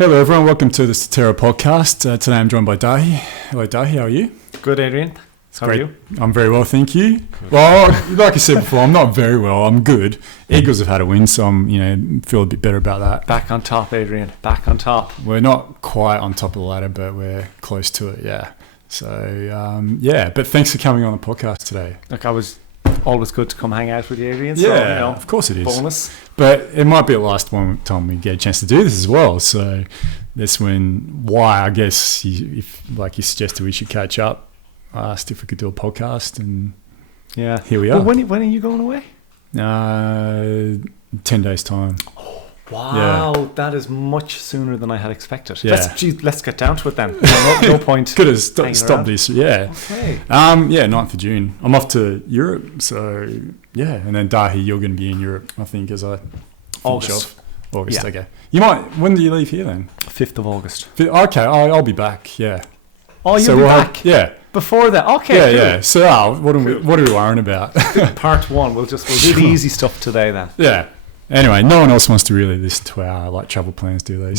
Hello everyone, welcome to the Statera podcast. Today I'm joined by Dahi. Hello Dahi, how are you? Good, Adrian. How are you? I'm very well, thank you. Good. Well, like I said before, I'm not very well. I'm good. Eagles have had a win, so I'm, feel a bit better about that. Back on top, Adrian. Back on top. We're not quite on top of the ladder, but we're close to it, yeah. So, but thanks for coming on the podcast today. Look, I was always good to come hang out with you, Adrian. Yeah, so, of course it is. Bonus. But it might be the last time we get a chance to do this as well. So that's why I guess, if like you suggested, we should catch up. I asked if we could do a podcast, and here we are. Well, when are you going away? 10 days time. Oh, wow, yeah. That is much sooner than I had expected. Yeah. Let's get down to it then. No point. Could have stopped this. Yeah. Okay. 9th of June. I'm off to Europe, so yeah. And then Dahi, you're going to be in Europe, I think, as I finish off. August. Yeah. Okay. You might. When do you leave here then? 5th of August. Okay, I'll be back. Yeah. Oh, you'll be back. Yeah. Before that, okay. Yeah, cool. Yeah. So, what are we worrying about? Part one. We'll do the easy stuff today then. Yeah. Anyway, no one else wants to really listen to our travel plans, do they?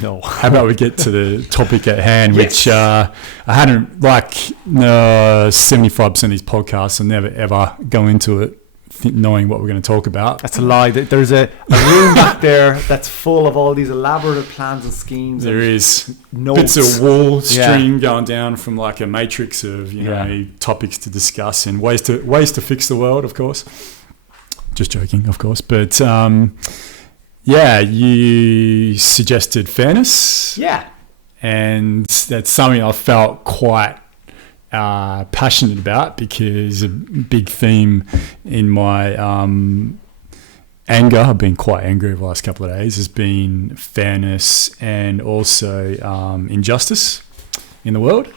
No. How about we get to the topic at hand, yes. which I hadn't 75% of these podcasts. I never ever go into it knowing what we're going to talk about. That's a lie. There's a room back there that's full of all these elaborate plans and schemes. There is notes. Bits of wall string going down from like a matrix of topics to discuss and ways to fix the world, of course. Just joking, of course. But you suggested fairness. Yeah. And that's something I felt quite passionate about, because a big theme in my anger, I've been quite angry over the last couple of days, has been fairness and also injustice in the world.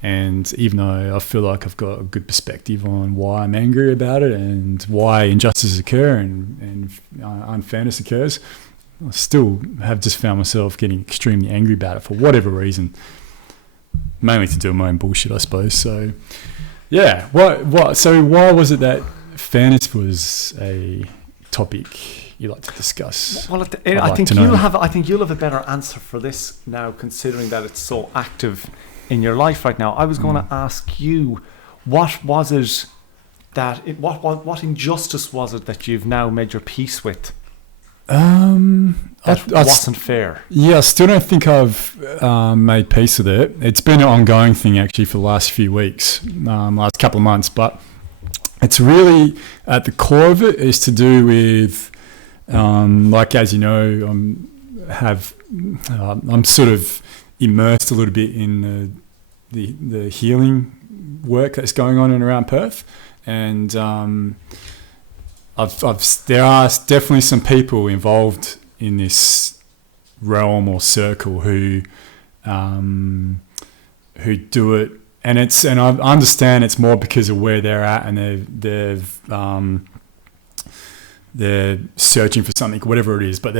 And even though I feel like I've got a good perspective on why I'm angry about it and why injustices occur and unfairness occurs, I still have just found myself getting extremely angry about it for whatever reason. Mainly to do with my own bullshit, I suppose. So, yeah. So why was it that fairness was a topic you like to discuss? Well, I think you'll have a better answer for this now, considering that it's so active in your life right now. I was going to ask you, what was it what injustice was it that you've now made your peace with? That wasn't fair. Yeah, I still don't think I've made peace with it. It's been an ongoing thing actually for the last few weeks, last couple of months. But it's really at the core of it is to do with, as you know, I'm sort of immersed a little bit in the healing work that's going on in around Perth, and there are definitely some people involved in this realm or circle who do it, and I understand it's more because of where they're at, and they're searching for something, whatever it is, but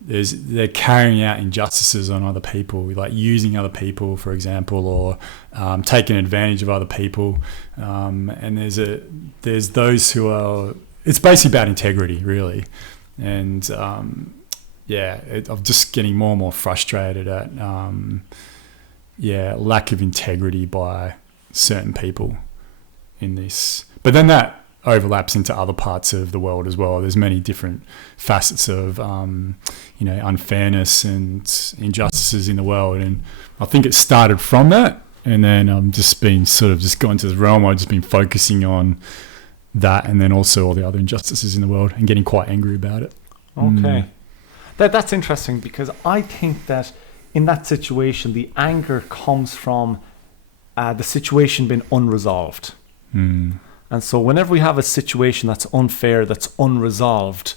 they're carrying out injustices on other people, like using other people, for example, or taking advantage of other people. And there's those who are. It's basically about integrity, really, and I'm just getting more and more frustrated at lack of integrity by certain people in this. But then that overlaps into other parts of the world as well. There's many different facets of unfairness and injustices in the world, and I think it started from that, and then I've just been just gone to the realm. I've just been focusing on that, and then also all the other injustices in the world, and getting quite angry about it. Okay. That's interesting, because I think that in that situation the anger comes from the situation being unresolved. And so whenever we have a situation that's unfair, that's unresolved,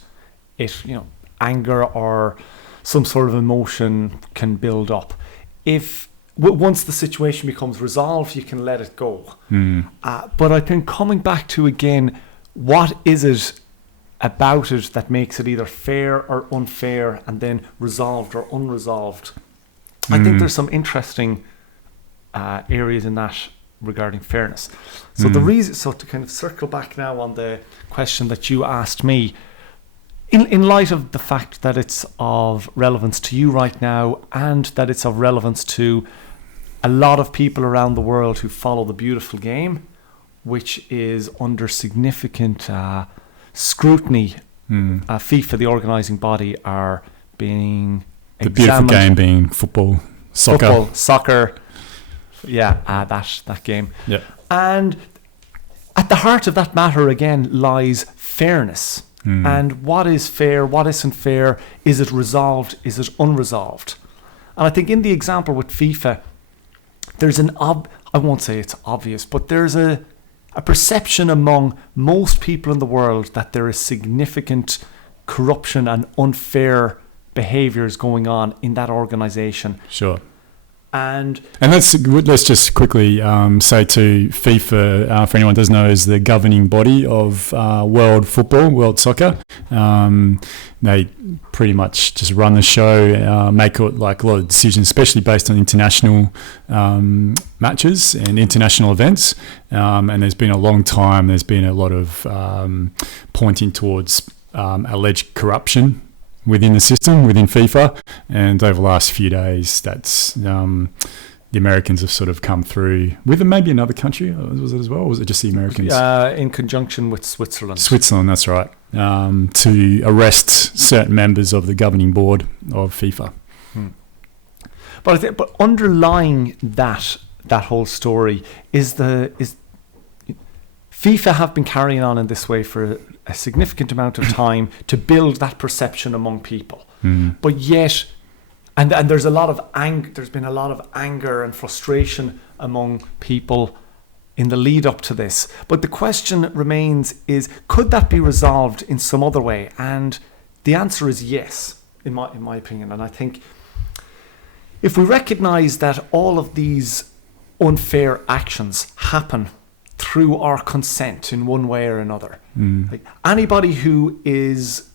anger or some sort of emotion can build up. Once the situation becomes resolved, you can let it go. But I think coming back to, again, what is it about it that makes it either fair or unfair, and then resolved or unresolved? I think there's some interesting areas in that regarding fairness. So to kind of circle back now on the question that you asked me, in light of the fact that it's of relevance to you right now, and that it's of relevance to a lot of people around the world who follow the beautiful game, which is under significant scrutiny. FIFA, the organising body, are being the beautiful game being football, soccer. Yeah, that game. Yeah. And at the heart of that matter again lies fairness. And what is fair, what isn't fair, is it resolved, is it unresolved? And I think in the example with FIFA, there's I won't say it's obvious, but there's a perception among most people in the world that there is significant corruption and unfair behaviours going on in that organisation. Sure. And let's just quickly say to FIFA, for anyone who doesn't know, is the governing body of world football, world soccer. They pretty much just run the show, make like a lot of decisions, especially based on international matches and international events. And there's been a long time, there's been a lot of pointing towards alleged corruption within the system, within FIFA, and over the last few days, that's the Americans have sort of come through with maybe another country. Was it as well? Or was it just the Americans? In conjunction with Switzerland. Switzerland, that's right. To arrest certain members of the governing board of FIFA. But underlying that whole story is FIFA have been carrying on in this way for a significant amount of time to build that perception among people. But yet, and there's a lot of there's been a lot of anger and frustration among people in the lead up to this. But the question remains is, could that be resolved in some other way? And the answer is yes, in my opinion. And I think if we recognise that all of these unfair actions happen through our consent in one way or another, like anybody who is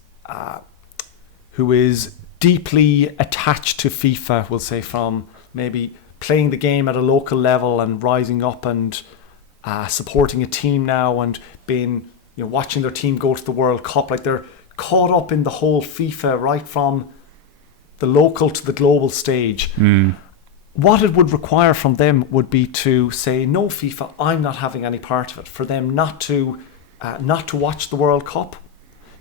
deeply attached to FIFA, we'll say, from maybe playing the game at a local level and rising up and supporting a team now and being, watching their team go to the World Cup, like they're caught up in the whole FIFA right from the local to the global stage. What it would require from them would be to say, no, FIFA, I'm not having any part of it. For them not to watch the World Cup,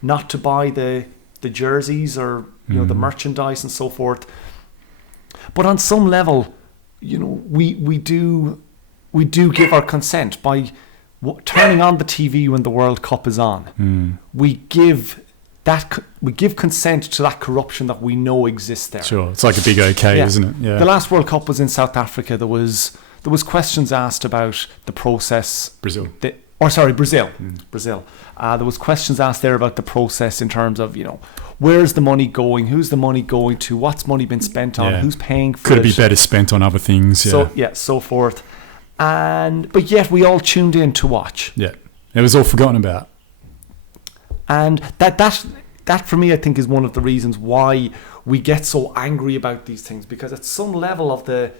not to buy the jerseys or the merchandise and so forth. But on some level, we do give our consent by turning on the TV when the World Cup is on. We give consent to that corruption that we know exists there. Sure, it's like a big okay, isn't it? Yeah. The last World Cup was in South Africa. There was questions asked about the process. Brazil. Brazil. There was questions asked there about the process in terms of, where's the money going? Who's the money going to? What's money been spent on? Who's paying for it? Could it be better spent on other things? Yeah. So forth. But yet we all tuned in to watch. Yeah. It was all forgotten about. And that for me, I think, is one of the reasons why we get so angry about these things, because at some level of the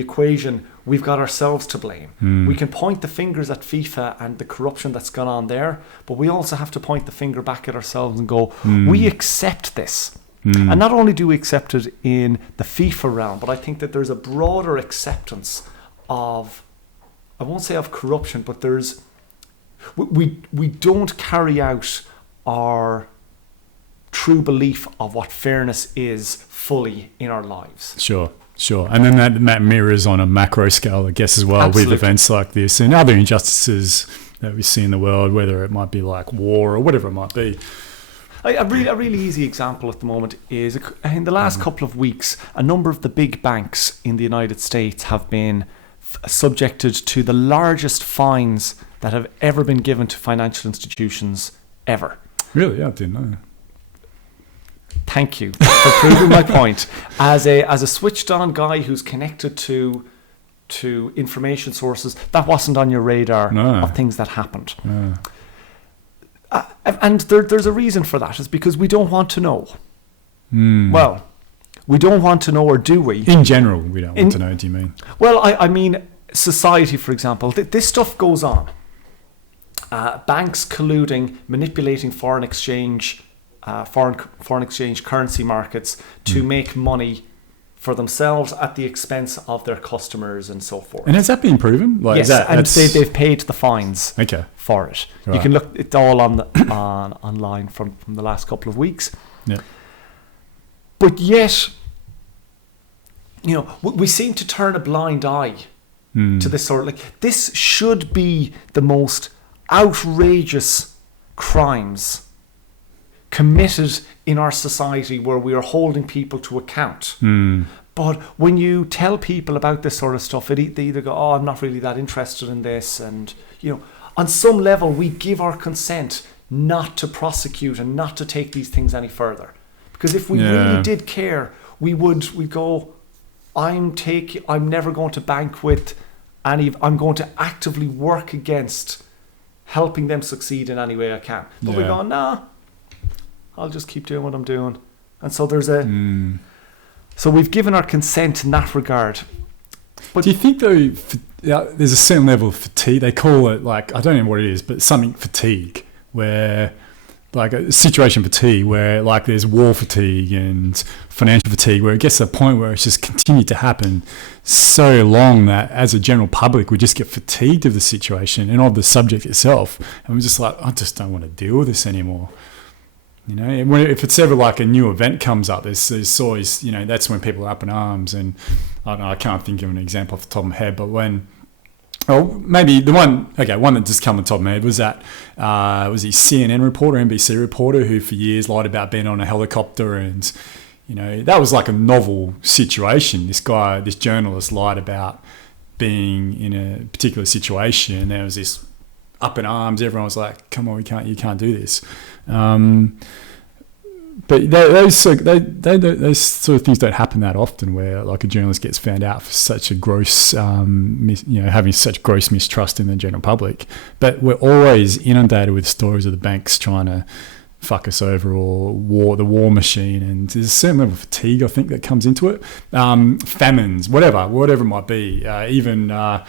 equation, we've got ourselves to blame. We can point the fingers at FIFA and the corruption that's gone on there, but we also have to point the finger back at ourselves and go, we accept this. And not only do we accept it in the FIFA realm, but I think that there's a broader acceptance of, I won't say of corruption, but there's we don't carry out our true belief of what fairness is fully in our lives. Sure. And then that mirrors on a macro scale, I guess, as well. Absolutely. With events like this and other injustices that we see in the world, whether it might be like war or whatever it might be. A really easy example at the moment is, in the last couple of weeks, a number of the big banks in the United States have been subjected to the largest fines that have ever been given to financial institutions ever. Really? I didn't know. Thank you for proving my point. As a switched on guy who's connected to information sources, that wasn't on your radar of things that happened. No. And there's a reason for that. It's because we don't want to know. Well, we don't want to know, or do we? In general, we don't want to know, do you mean? Well, I mean society, for example. This stuff goes on. Banks colluding, manipulating foreign exchange foreign exchange currency markets to make money for themselves at the expense of their customers and so forth. And has that been proven? Like, yes, and they've paid the fines for it. Right. You can look; it's all online from the last couple of weeks. Yeah. But yet, we seem to turn a blind eye to this sort of this should be the most outrageous crimes committed in our society where we are holding people to account. But when you tell people about this sort of stuff, they either go, I'm not really that interested in this. And, on some level, we give our consent not to prosecute and not to take these things any further. Because if we really did care, we'd go, I'm never going to bank with I'm going to actively work against helping them succeed in any way I can. But we go, nah, I'll just keep doing what I'm doing. And so there's so we've given our consent in that regard. But do you think though, there's a certain level of fatigue? They call it I don't know what it is, but something fatigue, where like a situation fatigue, where there's war fatigue and financial fatigue, where it gets to a point where it's just continued to happen so long that as a general public, we just get fatigued of the situation and of the subject itself. And we're just I just don't want to deal with this anymore. If it's ever a new event comes up, there's always, that's when people are up in arms. And I don't know, I can't think of an example off the top of my head, but maybe the one that just came on the top of my head was that, was he CNN reporter, NBC reporter, who for years lied about being on a helicopter. And, that was a novel situation. This journalist lied about being in a particular situation. And there was this up in arms. Everyone was like, come on, you can't do this. But those sort of things don't happen that often, where a journalist gets found out for such a gross, having such gross mistrust in the general public. But we're always inundated with stories of the banks trying to fuck us over, or the war machine, and there's a certain level of fatigue, I think, that comes into it. Famines, whatever it might be. Even the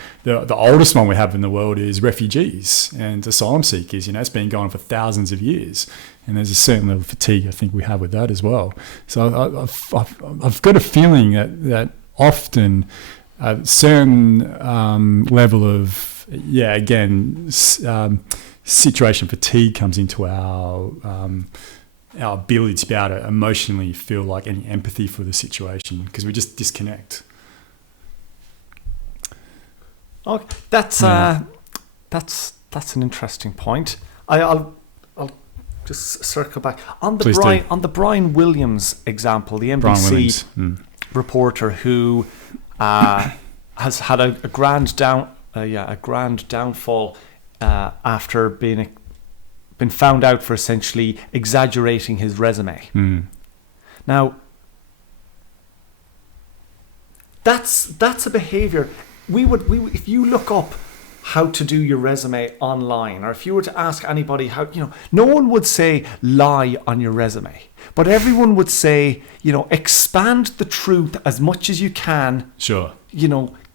oldest one we have in the world is refugees and asylum seekers. It's been going on for thousands of years, and there's a certain level of fatigue I think we have with that as well. So I've got a feeling that often a certain level of situation fatigue comes into our ability to be able to emotionally feel any empathy for the situation, because we just disconnect. Okay, that's an interesting point. I'll just circle back on the Brian Williams example, the NBC reporter who has had a grand downfall. After being found out for essentially exaggerating his resume. Now, that's a behavior we if you look up how to do your resume online, or if you were to ask anybody how, no one would say lie on your resume, but everyone would say, expand the truth as much as you can. Sure.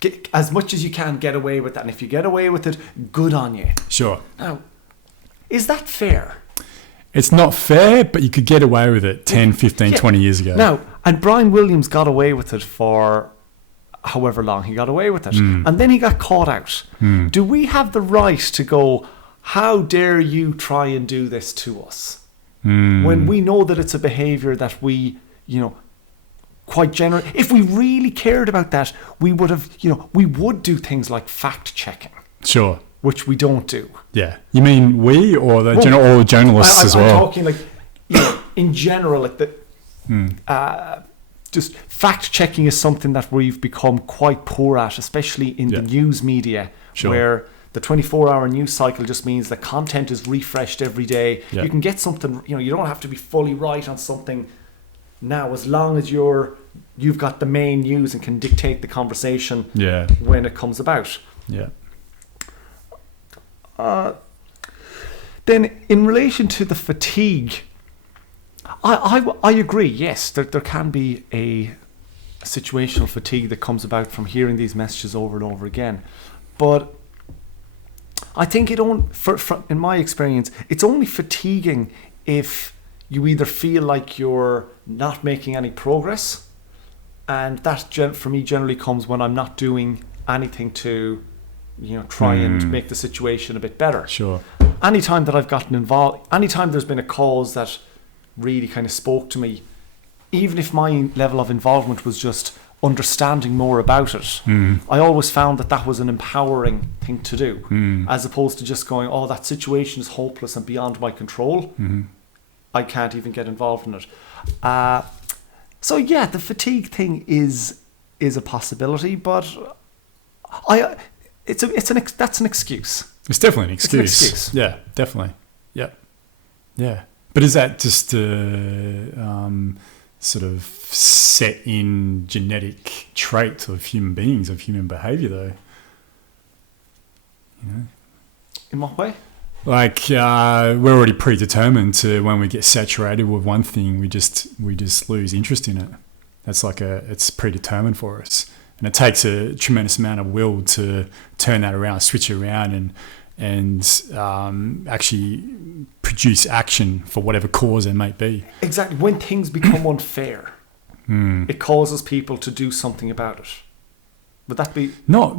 Get as much as you can, get away with that. And if you get away with it, good on you. Sure. Now, is that fair? It's not fair, but you could get away with it 10, 15, 20 years ago. Now, and Brian Williams got away with it for however long he got away with it. And then he got caught out. Do we have the right to go, how dare you try and do this to us? When we know that it's a behavior that we, quite generally, if we really cared about that, we would have, we would do things like fact checking. Sure. Which we don't do. Yeah. You mean we, or the or journalists as well? I'm talking in general, just fact checking is something that we've become quite poor at, especially in the news media, where the 24-hour news cycle just means that content is refreshed every day. You can get something, you don't have to be fully right on something now, as long as you've got the main news and can dictate the conversation when it comes about. Yeah. Then in relation to the fatigue, I agree, yes, there can be a situational fatigue that comes about from hearing these messages over and over again. But I think in my experience, it's only fatiguing if you either feel like you're not making any progress, and that for me generally comes when I'm not doing anything to, try and make the situation a bit better. Sure. Anytime that I've gotten involved, anytime there's been a cause that really kind of spoke to me, even if my level of involvement was just understanding more about it, I always found that was an empowering thing to do, as opposed to just going, oh, that situation is hopeless and beyond my control. I can't even get involved in it. So yeah, the fatigue thing is a possibility, but that's an excuse. It's definitely an excuse. It's an excuse. Yeah, definitely. Yeah. But is that just sort of set in genetic traits of human beings, of human behaviour, though? In what way? Like we're already predetermined to, when we get saturated with one thing, we just lose interest in it. That's it's predetermined for us, and it takes a tremendous amount of will to turn that around, switch it around, and actually produce action for whatever cause it might be. Exactly. When things become unfair, it causes people to do something about it. Would that be but not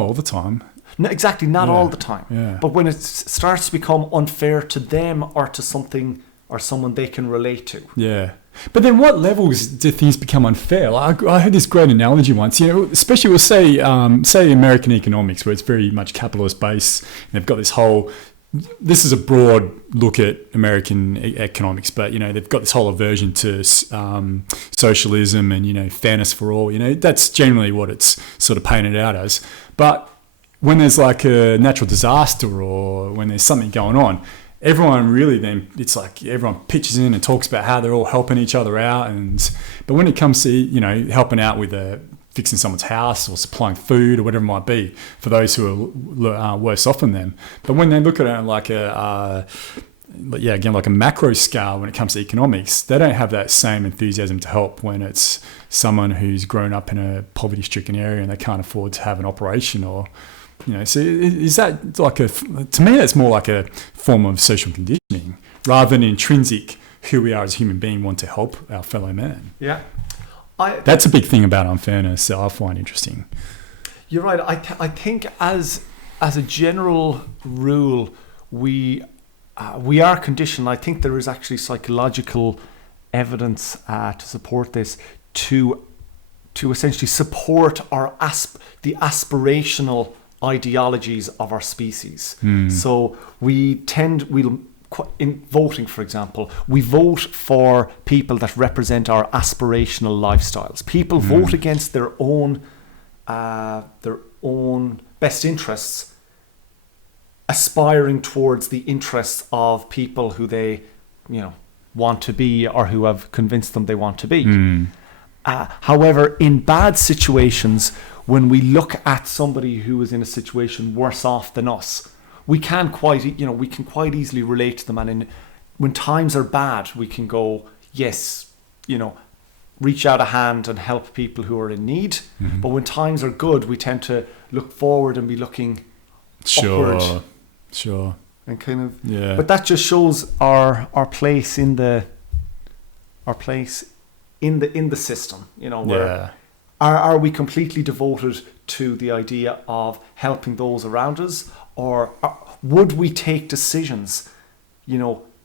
all the time. No, exactly, not all the time. Yeah. But when it starts to become unfair to them or to something or someone they can relate to. Yeah. But then what levels do things become unfair? Like, I had this great analogy once, especially we'll say American economics, where it's very much capitalist based, and they've got this is a broad look at American economics, but they've got this whole aversion to socialism and fairness for all. That's generally what it's sort of painted out as. But when there's like a natural disaster or when there's something going on, everyone really it's like everyone pitches in and talks about how they're all helping each other out. But when it comes to helping out with fixing someone's house or supplying food or whatever it might be for those who are worse off than them, but when they look at it like like a macro scale, when it comes to economics, they don't have that same enthusiasm to help when it's someone who's grown up in a poverty-stricken area and they can't afford to have an operation or. So is that to me, that's more like a form of social conditioning rather than intrinsic who we are as a human being want to help our fellow man. Yeah. That's a big thing about unfairness that I find interesting. You're right. I think as a general rule, we are conditioned. I think there is actually psychological evidence to support this, to essentially support the aspirational ideologies of our species. So in voting, for example, we vote for people that represent our aspirational lifestyles. People vote against their own best interests, aspiring towards the interests of people who they want to be or who have convinced them they want to be. However, in bad situations, when we look at somebody who is in a situation worse off than us, we can quite easily relate to them. And when times are bad, we can go, yes, reach out a hand and help people who are in need. But when times are good, we tend to look forward and be looking upward. Sure. And kind of, yeah. But that just shows our place in the system, where are we completely devoted to the idea of helping those around us, or would we take decisions,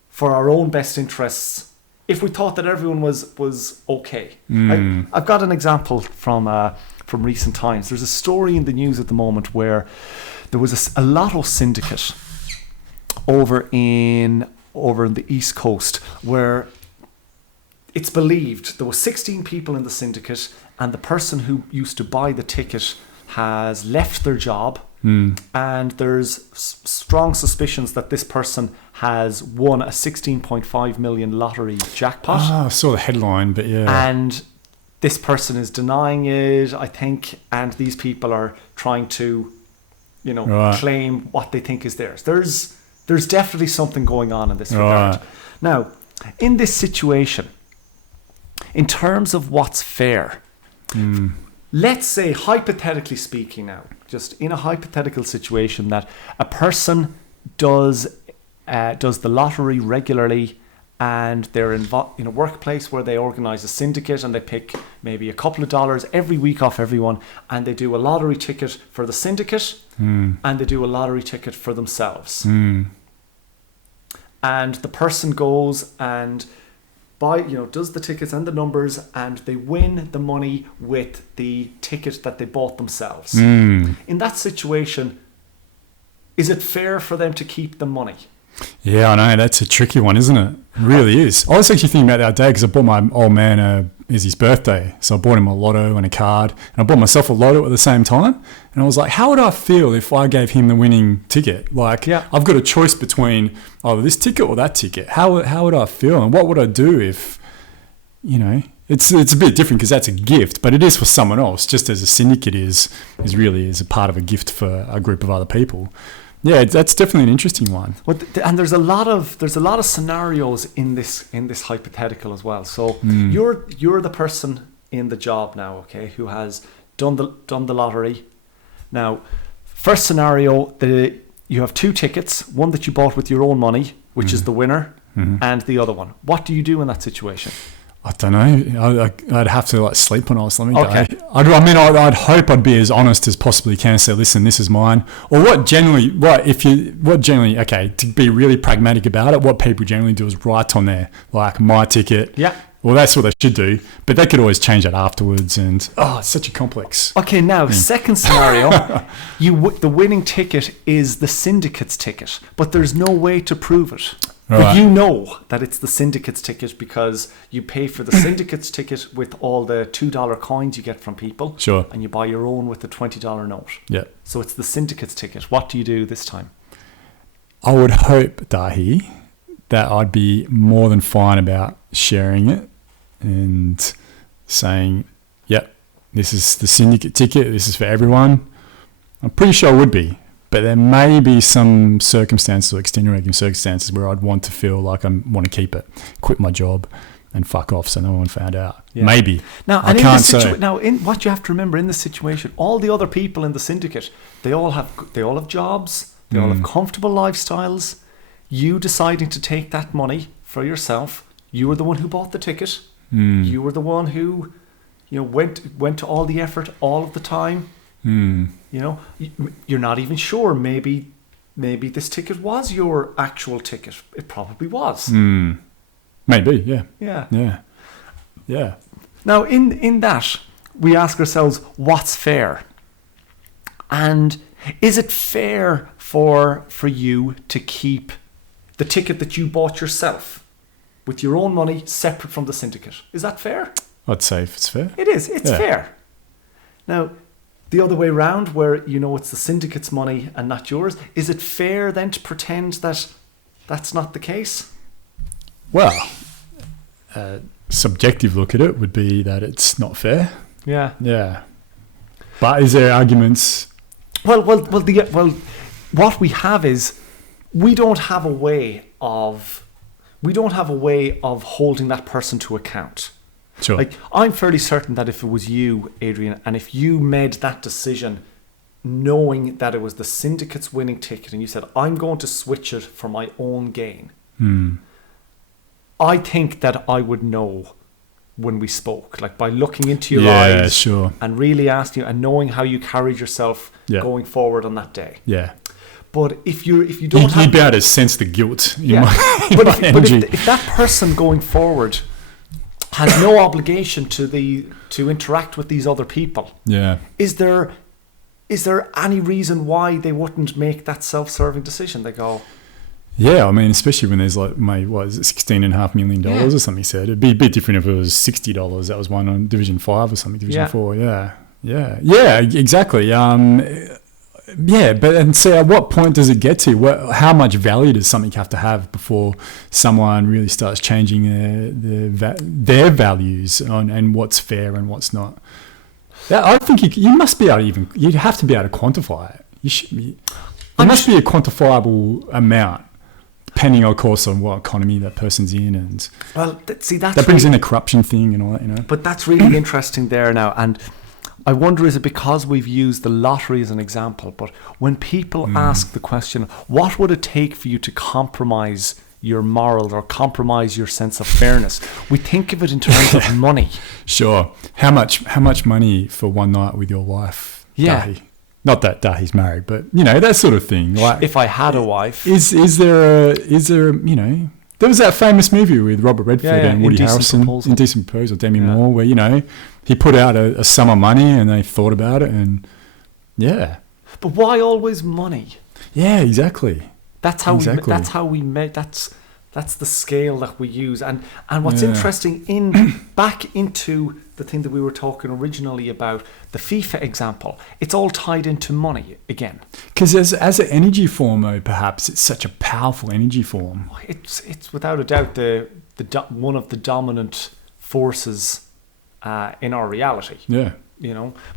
for our own best interests if we thought that everyone was okay? I've got an example from recent times. There's a story in the news at the moment where there was a lotto syndicate over in the East Coast, where it's believed there were 16 people in the syndicate, and the person who used to buy the ticket has left their job, and there's strong suspicions that this person has won a 16.5 million lottery jackpot. I saw the headline, but yeah. And this person is denying it, I think, and these people are trying to, claim what they think is theirs. There's definitely something going on in this regard. Now, in this situation, in terms of what's fair, let's say, hypothetically speaking now, just in a hypothetical situation, that a person does the lottery regularly and they're in a workplace where they organize a syndicate and they pick maybe a couple of dollars every week off everyone, and they do a lottery ticket for the syndicate and they do a lottery ticket for themselves. And the person goes and does the tickets and the numbers, and they win the money with the ticket that they bought themselves. In that situation, is it fair for them to keep the money? Yeah, I know. That's a tricky one, isn't it? It really is. I was actually thinking about that day because I bought my old man it's his birthday. So I bought him a lotto and a card, and I bought myself a lotto at the same time. And I was like, how would I feel if I gave him the winning ticket? Like, I've got a choice between either this ticket or that ticket. How would I feel? And what would I do if, it's a bit different because that's a gift, but it is for someone else, just as a syndicate is really a part of a gift for a group of other people. Yeah, that's definitely an interesting one. And there's a lot of scenarios in this hypothetical as well. So you're the person in the job now, okay, who has done the lottery. Now, first scenario, you have two tickets, one that you bought with your own money, which is the winner, and the other one. What do you do in that situation? I don't know. I'd have to sleep on it or something. Okay. I'd hope I'd be as honest as possibly can. Say, listen, this is mine. Or to be really pragmatic about it, what people generally do is write on there, like, my ticket. Yeah. Well, that's what they should do. But they could always change that afterwards. And, it's such a complex. Okay, now, second scenario, the winning ticket is the syndicate's ticket, but there's no way to prove it. Right. But you know that it's the syndicate's ticket because you pay for the syndicate's ticket with all the $2 coins you get from people. Sure. And you buy your own with the $20 note. Yeah. So it's the syndicate's ticket. What do you do this time? I would hope, Dahi, that I'd be more than fine about sharing it and saying, yep, this is the syndicate ticket. This is for everyone. I'm pretty sure I would be. But there may be some circumstances or extenuating circumstances where I'd want to feel like I want to keep it, quit my job, and fuck off so no one found out. Yeah. Maybe. Now, I can't say. Now, in what you have to remember in this situation, all the other people in the syndicate, they all have jobs, they all have comfortable lifestyles. You deciding to take that money for yourself, you were the one who bought the ticket. You were the one who, went to all the effort all of the time. You're not even sure. Maybe this ticket was your actual ticket. It probably was. Maybe, yeah. Now, in that, we ask ourselves, what's fair? And is it fair for you to keep the ticket that you bought yourself with your own money separate from the syndicate? Is that fair? I'd say if it's fair. It is. It's fair. Now, the other way around, where it's the syndicate's money and not yours, is it fair then to pretend that that's not the case? Well, subjective look at it would be that it's not fair. Yeah. But is there arguments? Well, what we have is we don't have a way of holding that person to account. Sure. Like, I'm fairly certain that if it was you, Adrian, and if you made that decision knowing that it was the syndicate's winning ticket and you said, I'm going to switch it for my own gain, I think that I would know when we spoke, like by looking into your eyes sure. and really asking you and knowing how you carried yourself going forward on that day. Yeah. But if you don't you'd be able to sense the guilt in my energy. But if that person going forward has no obligation to interact with these other people. Yeah. Is there any reason why they wouldn't make that self-serving decision? They go, yeah, I mean, especially when there's $16.5 million or something. Said it'd be a bit different if it was $60. That was one on Division 5 or something. Division 4. Yeah, exactly. But and see, at what point does it get to? How much value does something have to have before someone really starts changing their values and what's fair and what's not? I think you must be able to you'd have to be able to quantify it. There must be a quantifiable amount, depending, of course, on what economy that person's in, and that brings in the corruption thing and all that, But that's really interesting there now, and I wonder, is it because we've used the lottery as an example? But when people ask the question, what would it take for you to compromise your morals or compromise your sense of fairness. We think of it in terms of money. Sure. How much money for one night with your wife? Yeah. Dahi? Not that Dahi's married, but that sort of thing. Like, if I had a wife, is there there was that famous movie with Robert Redford and Woody Harrelson, Indecent Proposal, Demi Moore, where he put out a sum of money and they thought about it, and But why always money? Yeah, exactly. That's how we make. That's the scale that we use. And what's interesting back into the thing that we were talking originally about, the FIFA example, it's all tied into money again. Because as an energy form, though, perhaps it's such a powerful energy form. It's without a doubt the one of the dominant forces in our reality. Yeah.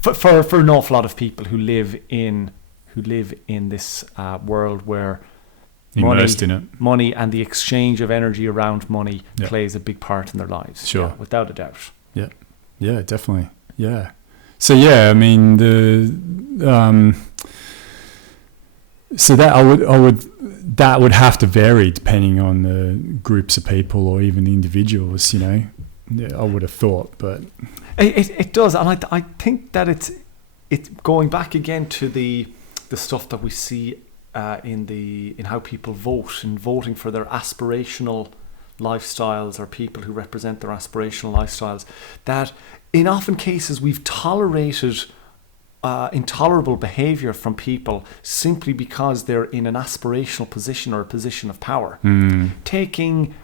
For an awful lot of people who live in this world where immersed in it, money and the exchange of energy around money plays a big part in their lives. Sure, without a doubt. Yeah, definitely. Yeah. So I mean so that would have to vary depending on the groups of people or even the individuals. I would have thought, but it does, and I think that it's going back again to the stuff that we see in how people vote and voting for their aspirational lifestyles, or people who represent their aspirational lifestyles, that in often cases we've tolerated intolerable behavior from people simply because they're in an aspirational position or a position of power. Taking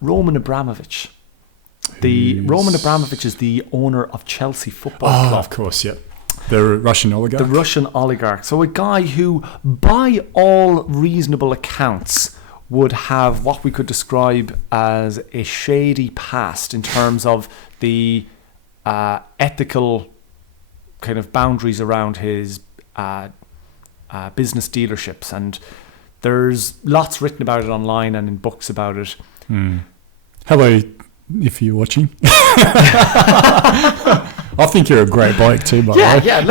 Roman Abramovich. Roman Abramovich is the owner of Chelsea Football Club. Of course, yeah. The Russian oligarch. So a guy who, by all reasonable accounts, would have what we could describe as a shady past in terms of the ethical kind of boundaries around his business dealerships. And there's lots written about it online and in books about it. Hello, if you're watching. I think you're a great bloke too, by the way. Yeah,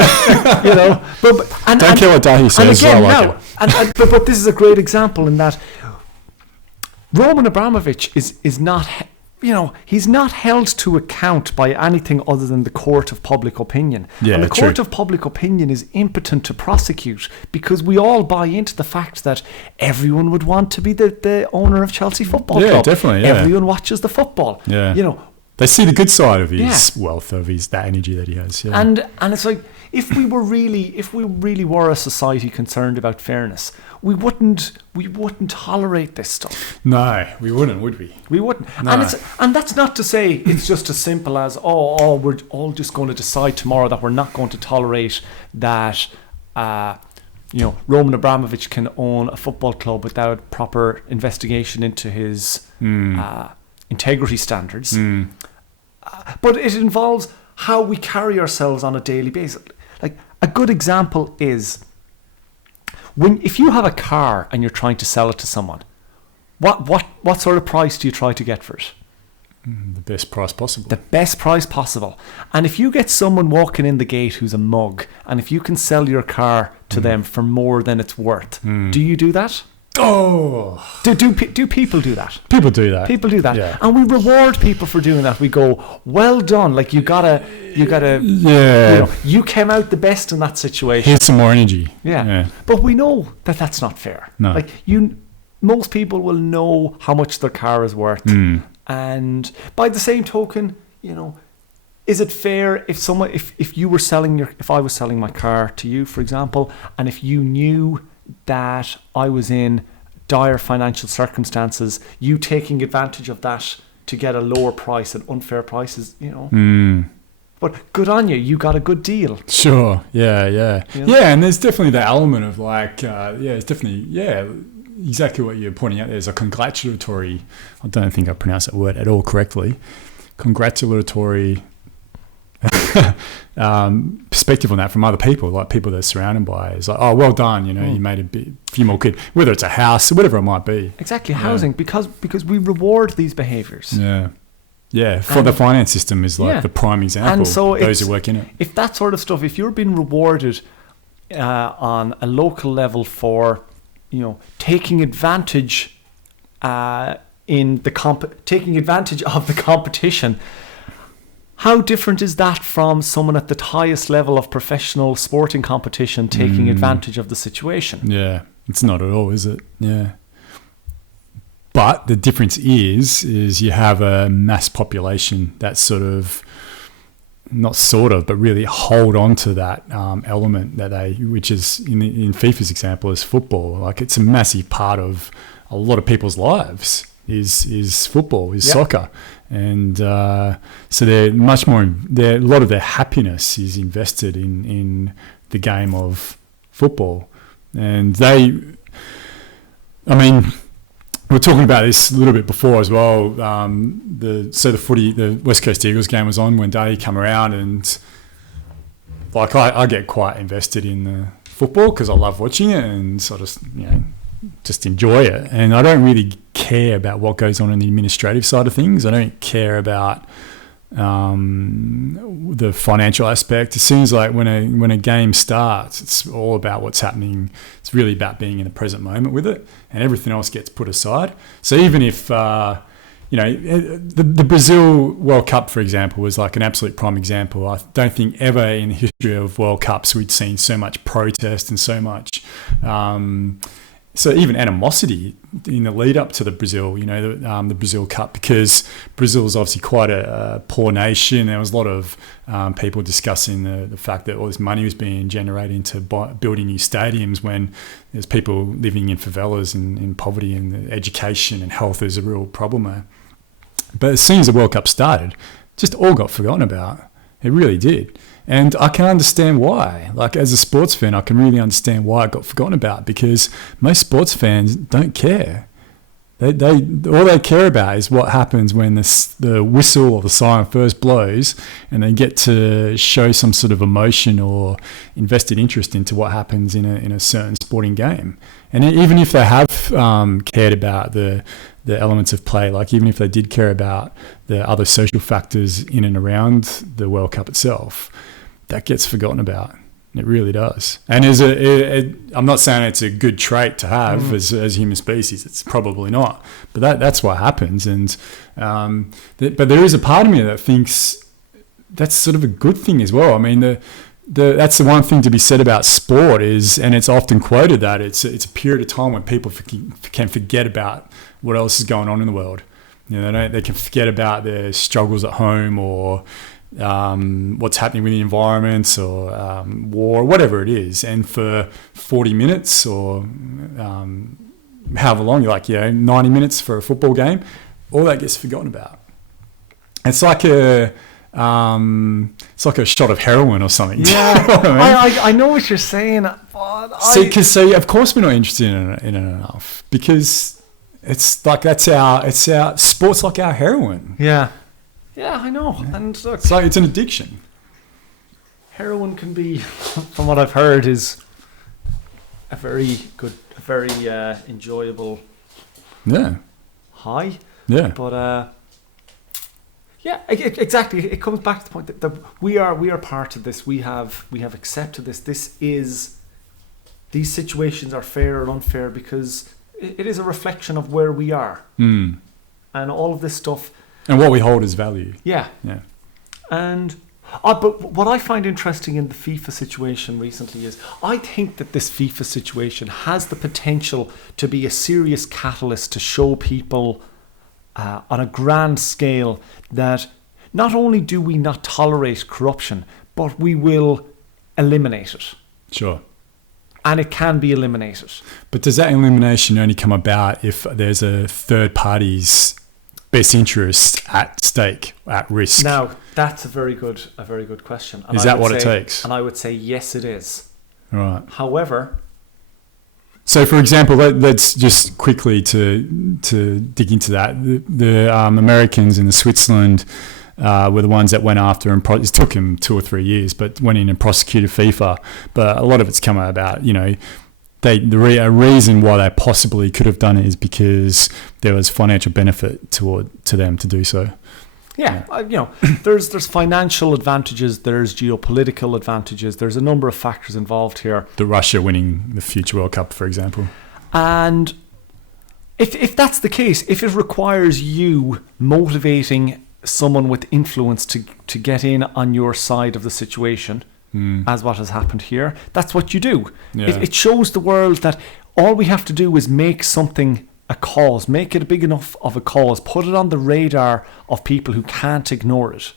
but don't care what Dahi says. And again, but this is a great example in that Roman Abramovich is not, he's not held to account by anything other than the court of public opinion. Yeah, and the court of public opinion is impotent to prosecute because we all buy into the fact that everyone would want to be the owner of Chelsea Football Club. Yeah, definitely. Yeah. Everyone watches the football. Yeah. They see the good side of his wealth, of that energy that he has. Yeah. And it's like, if we really were a society concerned about fairness, we wouldn't tolerate this stuff. No, we wouldn't, would we? We wouldn't. No. And that's not to say it's just as simple as we're all just going to decide tomorrow that we're not going to tolerate that Roman Abramovich can own a football club without proper investigation into his integrity standards. But it involves how we carry ourselves on a daily basis. Like, a good example is if you have a car and you're trying to sell it to someone, what sort of price do you try to get for it? The best price possible. The best price possible. And if you get someone walking in the gate who's a mug, and if you can sell your car to them for more than it's worth, do you do that? Oh, do people do that? People do that. Yeah. And we reward people for doing that. We go, well done. Like, you gotta. Yeah. You came out the best in that situation. Here's some more energy. Yeah. But we know that that's not fair. No. Like, most people will know how much their car is worth, and by the same token, is it fair if I was selling my car to you, for example, and if you knew that I was in dire financial circumstances, you taking advantage of that to get a lower price and unfair prices, But good on you, you got a good deal. Sure, yeah. Yeah, and there's definitely the element of it's definitely, exactly what you're pointing out. There's a congratulatory, I don't think I pronounced that word at all correctly, congratulatory perspective on that from other people, like people they're surrounded by. It's like, oh, well done, you made a few more kids, whether it's a house or whatever it might be. Exactly, housing, because we reward these behaviours. Yeah, for the finance system is like the prime example. And so those who work in it. If that sort of stuff, if you're being rewarded on a local level for taking advantage in the taking advantage of the competition. How different is that from someone at the highest level of professional sporting competition taking advantage of the situation? Yeah, it's not at all, is it? Yeah. But the difference is you have a mass population that but really hold on to that element which is in FIFA's example is football. Like, it's a massive part of a lot of people's lives is football, soccer. And so they're much more, a lot of their happiness is invested in the game of football. And we were talking about this a little bit before as well. The West Coast Eagles game was on when Day come around, and like I get quite invested in the football because I love watching it and sort of just enjoy it. And I don't really care about what goes on in the administrative side of things. I don't care about the financial aspect. It seems like when a game starts, it's all about what's happening. It's really about being in the present moment with it, and everything else gets put aside. So even if the Brazil World Cup, for example, was like an absolute prime example. I don't think ever in the history of World Cups we'd seen so much protest and so much so even animosity in the lead up to the Brazil, the Brazil Cup, because Brazil is obviously quite a poor nation. There was a lot of people discussing the fact that all this money was being generated into building new stadiums when there's people living in favelas and in poverty, and education and health is a real problem there. But as soon as the World Cup started, just all got forgotten about. It really did. And I can understand why. Like, as a sports fan, I can really understand why it got forgotten about, because most sports fans don't care. All they care about is what happens when the whistle or the siren first blows, and they get to show some sort of emotion or invested interest into what happens in a certain sporting game. And even if they have cared about the elements of play, like even if they did care about the other social factors in and around the World Cup itself, that gets forgotten about. It really does. And I'm not saying it's a good trait to have as human species. It's probably not. But that's what happens. And but there is a part of me that thinks that's sort of a good thing as well. I mean, that's the one thing to be said about sport and it's often quoted that it's a period of time when people can forget about what else is going on in the world. They can forget about their struggles at home or what's happening with the environment or war, whatever it is. And for 40 minutes or however long, 90 minutes for a football game, all that gets forgotten about. It's like a shot of heroin or something. Yeah, you know what I mean? I know what you're saying. So of course we're not interested in it enough, because it's like it's our sport's like our heroin. Yeah, I know. And look, it's an addiction. Heroin can be, from what I've heard, is a very good, a very enjoyable high. Yeah. But exactly. It comes back to the point that we are part of this. We have accepted this. These situations are fair or unfair because it is a reflection of where we are. And all of this stuff. And what we hold as value. Yeah. And but what I find interesting in the FIFA situation recently is I think that this FIFA situation has the potential to be a serious catalyst to show people on a grand scale that not only do we not tolerate corruption, but we will eliminate it. Sure. And it can be eliminated. But does that elimination only come about if there's a third party's best interest at stake, at risk? Now, that's a very good question. And is that what it takes? And I would say yes, it is. Right. However, so for example, let's just quickly to dig into that. The Americans in Switzerland were the ones that went after and it took him 2 or 3 years, but went in and prosecuted FIFA. But a lot of it's come about, a reason why they possibly could have done it is because there was financial benefit to them to do so. Yeah. There's financial advantages, there's geopolitical advantages, there's a number of factors involved here. The Russia winning the future World Cup, for example. And if that's the case, if it requires you motivating someone with influence to get in on your side of the situation, as what has happened here, that's what you do. Yeah. It shows the world that all we have to do is make something a cause, make it big enough of a cause, put it on the radar of people who can't ignore it.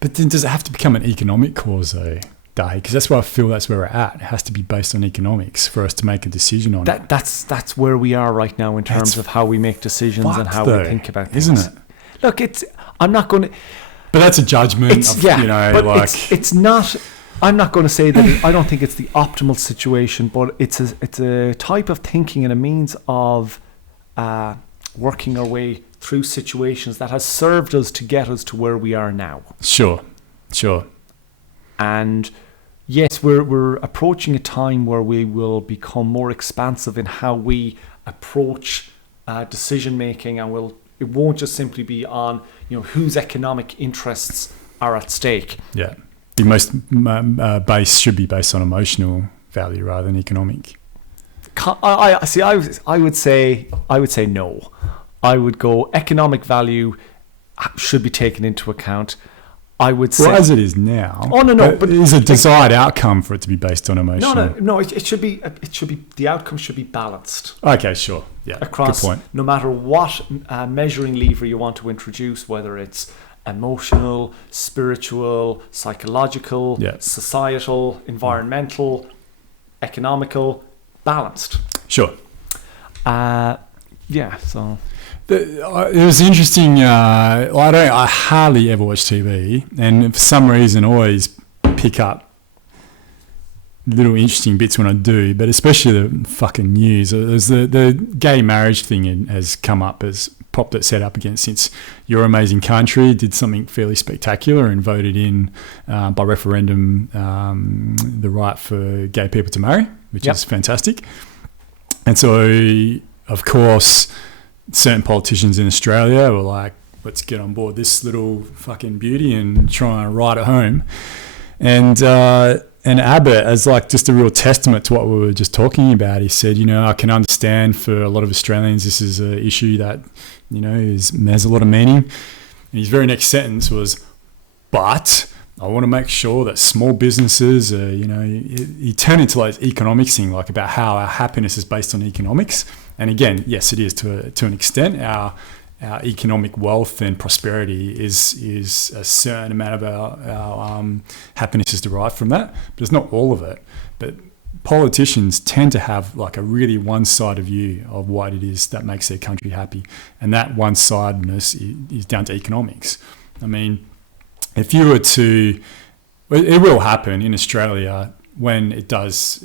But then does it have to become an economic cause though, Dahi? Because that's where I feel that's where we're at. It has to be based on economics for us to make a decision on it. That's where we are right now in terms of how we make decisions and how we think about things. Isn't it? Look, I'm not going to... But that's a judgment of, you know, but like... It's not... I'm not going to say that I don't think it's the optimal situation, but it's a type of thinking and a means of working our way through situations that has served us to get us to where we are now. Sure. And yes, we're approaching a time where we will become more expansive in how we approach decision making, and it won't just simply be on, you know, whose economic interests are at stake. Yeah. The most base should be based on emotional value rather than economic. I would say no. I would go economic value should be taken into account. I would say, well, as it is now. Oh no, but is a desired outcome for it to be based on emotional. No. It should be. The outcome should be balanced. Okay, sure. Yeah, across, good point. No matter what measuring lever you want to introduce, whether it's emotional, spiritual, psychological, societal, environmental, economical, balanced. Sure. So it was interesting. I hardly ever watch TV, and for some reason, always pick up little interesting bits when I do. But especially the fucking news. There's the gay marriage thing has come up as popped its head up again since Your Amazing Country did something fairly spectacular and voted in by referendum the right for gay people to marry, which is fantastic. And so, of course, certain politicians in Australia were like, let's get on board this little fucking beauty and try and ride it home. And Abbott, as like just a real testament to what we were just talking about, he said, you know, I can understand for a lot of Australians this is an issue that, you know, has a lot of meaning. And his very next sentence was, but I want to make sure that small businesses, you know, he turned into like economics thing, like about how our happiness is based on economics. And again, yes, it is to an extent. Our economic wealth and prosperity is a certain amount of our happiness is derived from that, but it's not all of it. But politicians tend to have like a really one-sided view of what it is that makes their country happy, and that one-sidedness is down to economics. I mean, if you were to, it will happen in Australia when it does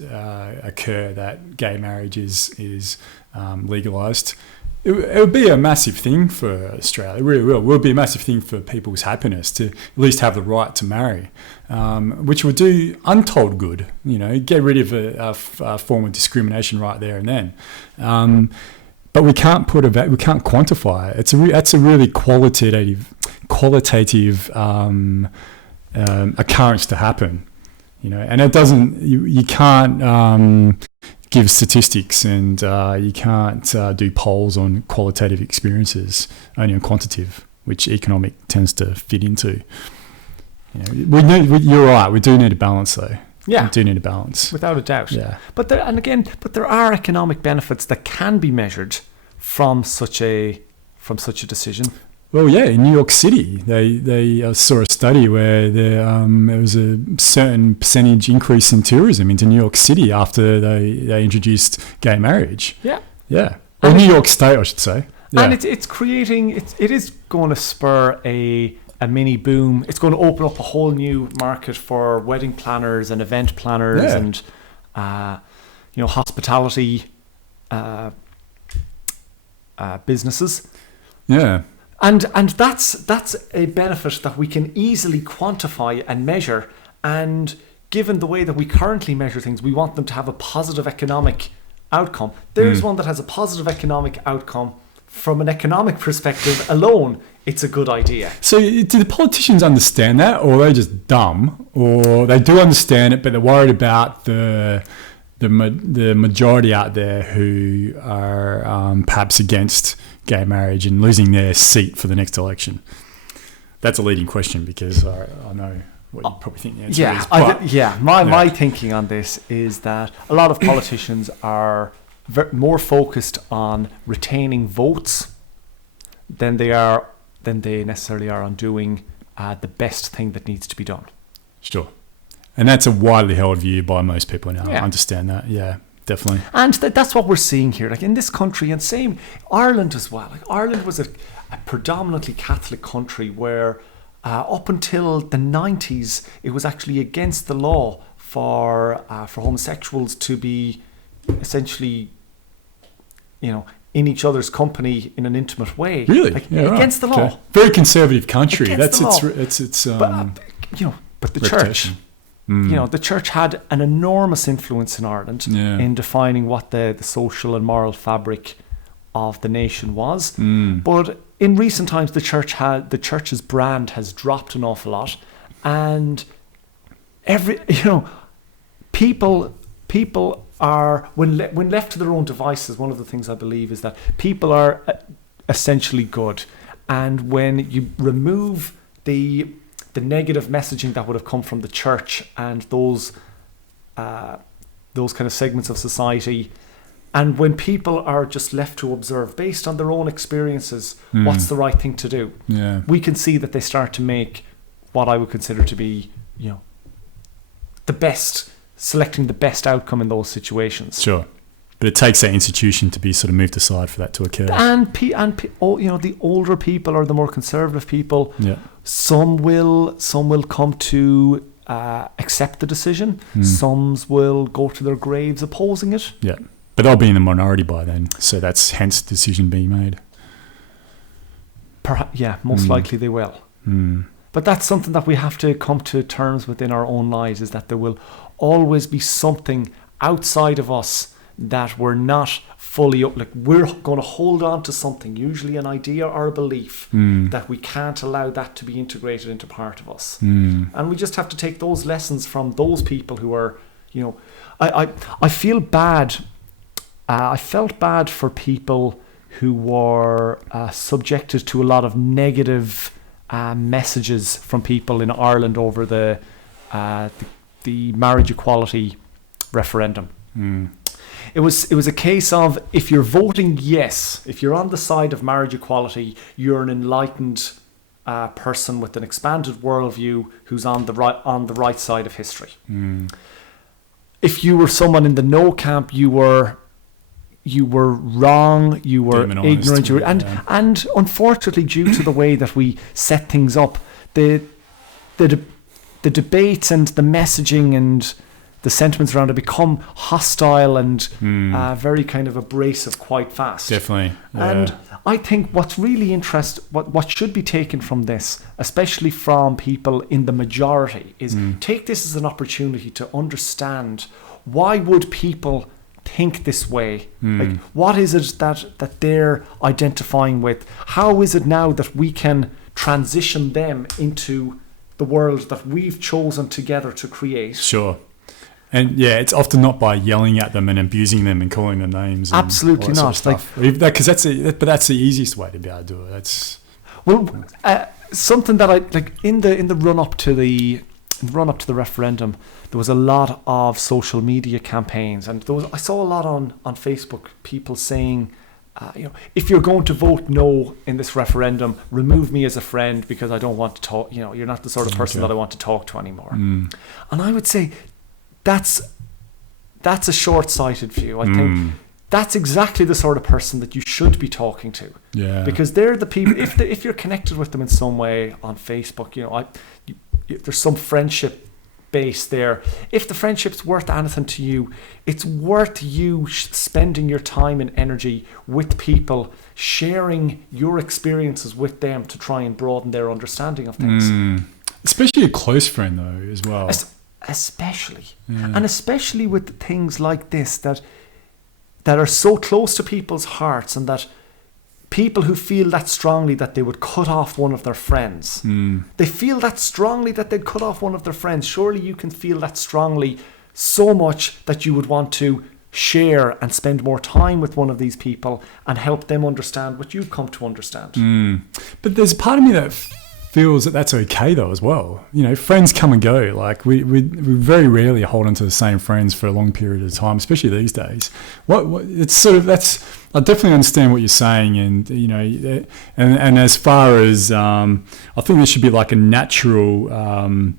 occur that gay marriage is legalised. It would be a massive thing for Australia. It really will. It will be a massive thing for people's happiness to at least have the right to marry, which would do untold good. You know, get rid of a form of discrimination right there and then. But we can't we can't quantify it. That's a really qualitative occurrence to happen. You know, and it doesn't. You can't. Give statistics, and you can't do polls on qualitative experiences, only on quantitative, which economic tends to fit into. You know, you're right. We do need a balance, though. Yeah, we do need a balance, without a doubt. Yeah, but there are economic benefits that can be measured from such a decision. Well, yeah, in New York City, they saw a study where there was a certain percentage increase in tourism into New York City after they introduced gay marriage. Yeah. Or New York State, I should say. Yeah. And it's creating, it is going to spur a mini boom. It's going to open up a whole new market for wedding planners and event planners and hospitality businesses. Yeah. And that's a benefit that we can easily quantify and measure. And given the way that we currently measure things, we want them to have a positive economic outcome. There's one that has a positive economic outcome. From an economic perspective alone, it's a good idea. So do the politicians understand that, or are they just dumb? Or they do understand it, but they're worried about the the majority out there who are perhaps against gay marriage and losing their seat for the next election? That's a leading question because I know what you probably think the answer is. My thinking on this is that a lot of politicians are more focused on retaining votes than they necessarily are on doing the best thing that needs to be done. Sure. And that's a widely held view by most people now. I understand that. Yeah, definitely. And that's what we're seeing here. Like in this country, and same Ireland as well. Like Ireland was a predominantly Catholic country where up until the 90s, it was actually against the law for homosexuals to be essentially, in each other's company in an intimate way. Really? Against the law. Okay. Very conservative country. That's the law. It's but the church. The church had an enormous influence in Ireland in defining what the social and moral fabric of the nation was. But in recent times, the church's brand has dropped an awful lot, and people are when left to their own devices. One of the things I believe is that people are essentially good, and when you remove the negative messaging that would have come from the church and those kind of segments of society, and when people are just left to observe based on their own experiences what's the right thing to do, we can see that they start to make what I would consider to be selecting the best outcome in those situations. Sure. But it takes that institution to be sort of moved aside for that to occur. And the older people or the more conservative people, some will come to accept the decision. Some will go to their graves opposing it. Yeah, but they'll be in the minority by then, so that's hence the decision being made. Most likely they will. But that's something that we have to come to terms with in our own lives, is that there will always be something outside of us that we're not fully up. Like we're going to hold on to something, usually an idea or a belief, that we can't allow that to be integrated into part of us. And we just have to take those lessons from those people who are, I feel bad. I felt bad for people who were subjected to a lot of negative messages from people in Ireland over the marriage equality referendum. It was a case of, if you're voting yes, if you're on the side of marriage equality, you're an enlightened person with an expanded worldview who's on the right side of history. If you were someone in the no camp, you were wrong, you were ignorant, and unfortunately, due to the way that we set things up, the debates and the messaging and the sentiments around it become hostile and very kind of abrasive quite fast. Definitely. Yeah. And I think what's really interesting, what should be taken from this, especially from people in the majority, is take this as an opportunity to understand, why would people think this way? Like, what is it that they're identifying with? How is it now that we can transition them into the world that we've chosen together to create? Sure. And it's often not by yelling at them and abusing them and calling them names. Absolutely not. Because that's the easiest way to be able to do it. Something that I like in the run up to the referendum, there was a lot of social media campaigns, and I saw a lot on Facebook, people saying, if you're going to vote no in this referendum, remove me as a friend because I don't want to talk. You're not the sort of person that I want to talk to anymore. And I would say, that's a short-sighted view. I think that's exactly the sort of person that you should be talking to. Yeah. Because they're the people. If you're connected with them in some way on Facebook, there's some friendship base there. If the friendship's worth anything to you, it's worth you spending your time and energy with people, sharing your experiences with them to try and broaden their understanding of things. Especially a close friend, though, as well. Especially with things like this that are so close to people's hearts, and that people who feel that strongly that they would cut off one of their friends, they feel that strongly that they'd cut off one of their friends. Surely you can feel that strongly so much that you would want to share and spend more time with one of these people and help them understand what you've come to understand. But there's a part of me that feels that that's okay though as well. You know, friends come and go. Like we very rarely hold on to the same friends for a long period of time, especially these days. What it's sort of, that's, I definitely understand what you're saying, and you know, and as far as I think there should be like a natural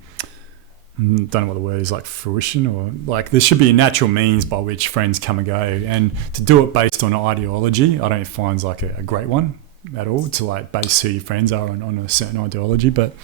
don't know what the word is, like fruition, or like there should be a natural means by which friends come and go, and to do it based on ideology I don't find like a great one at all, to like base who your friends are on a certain ideology. But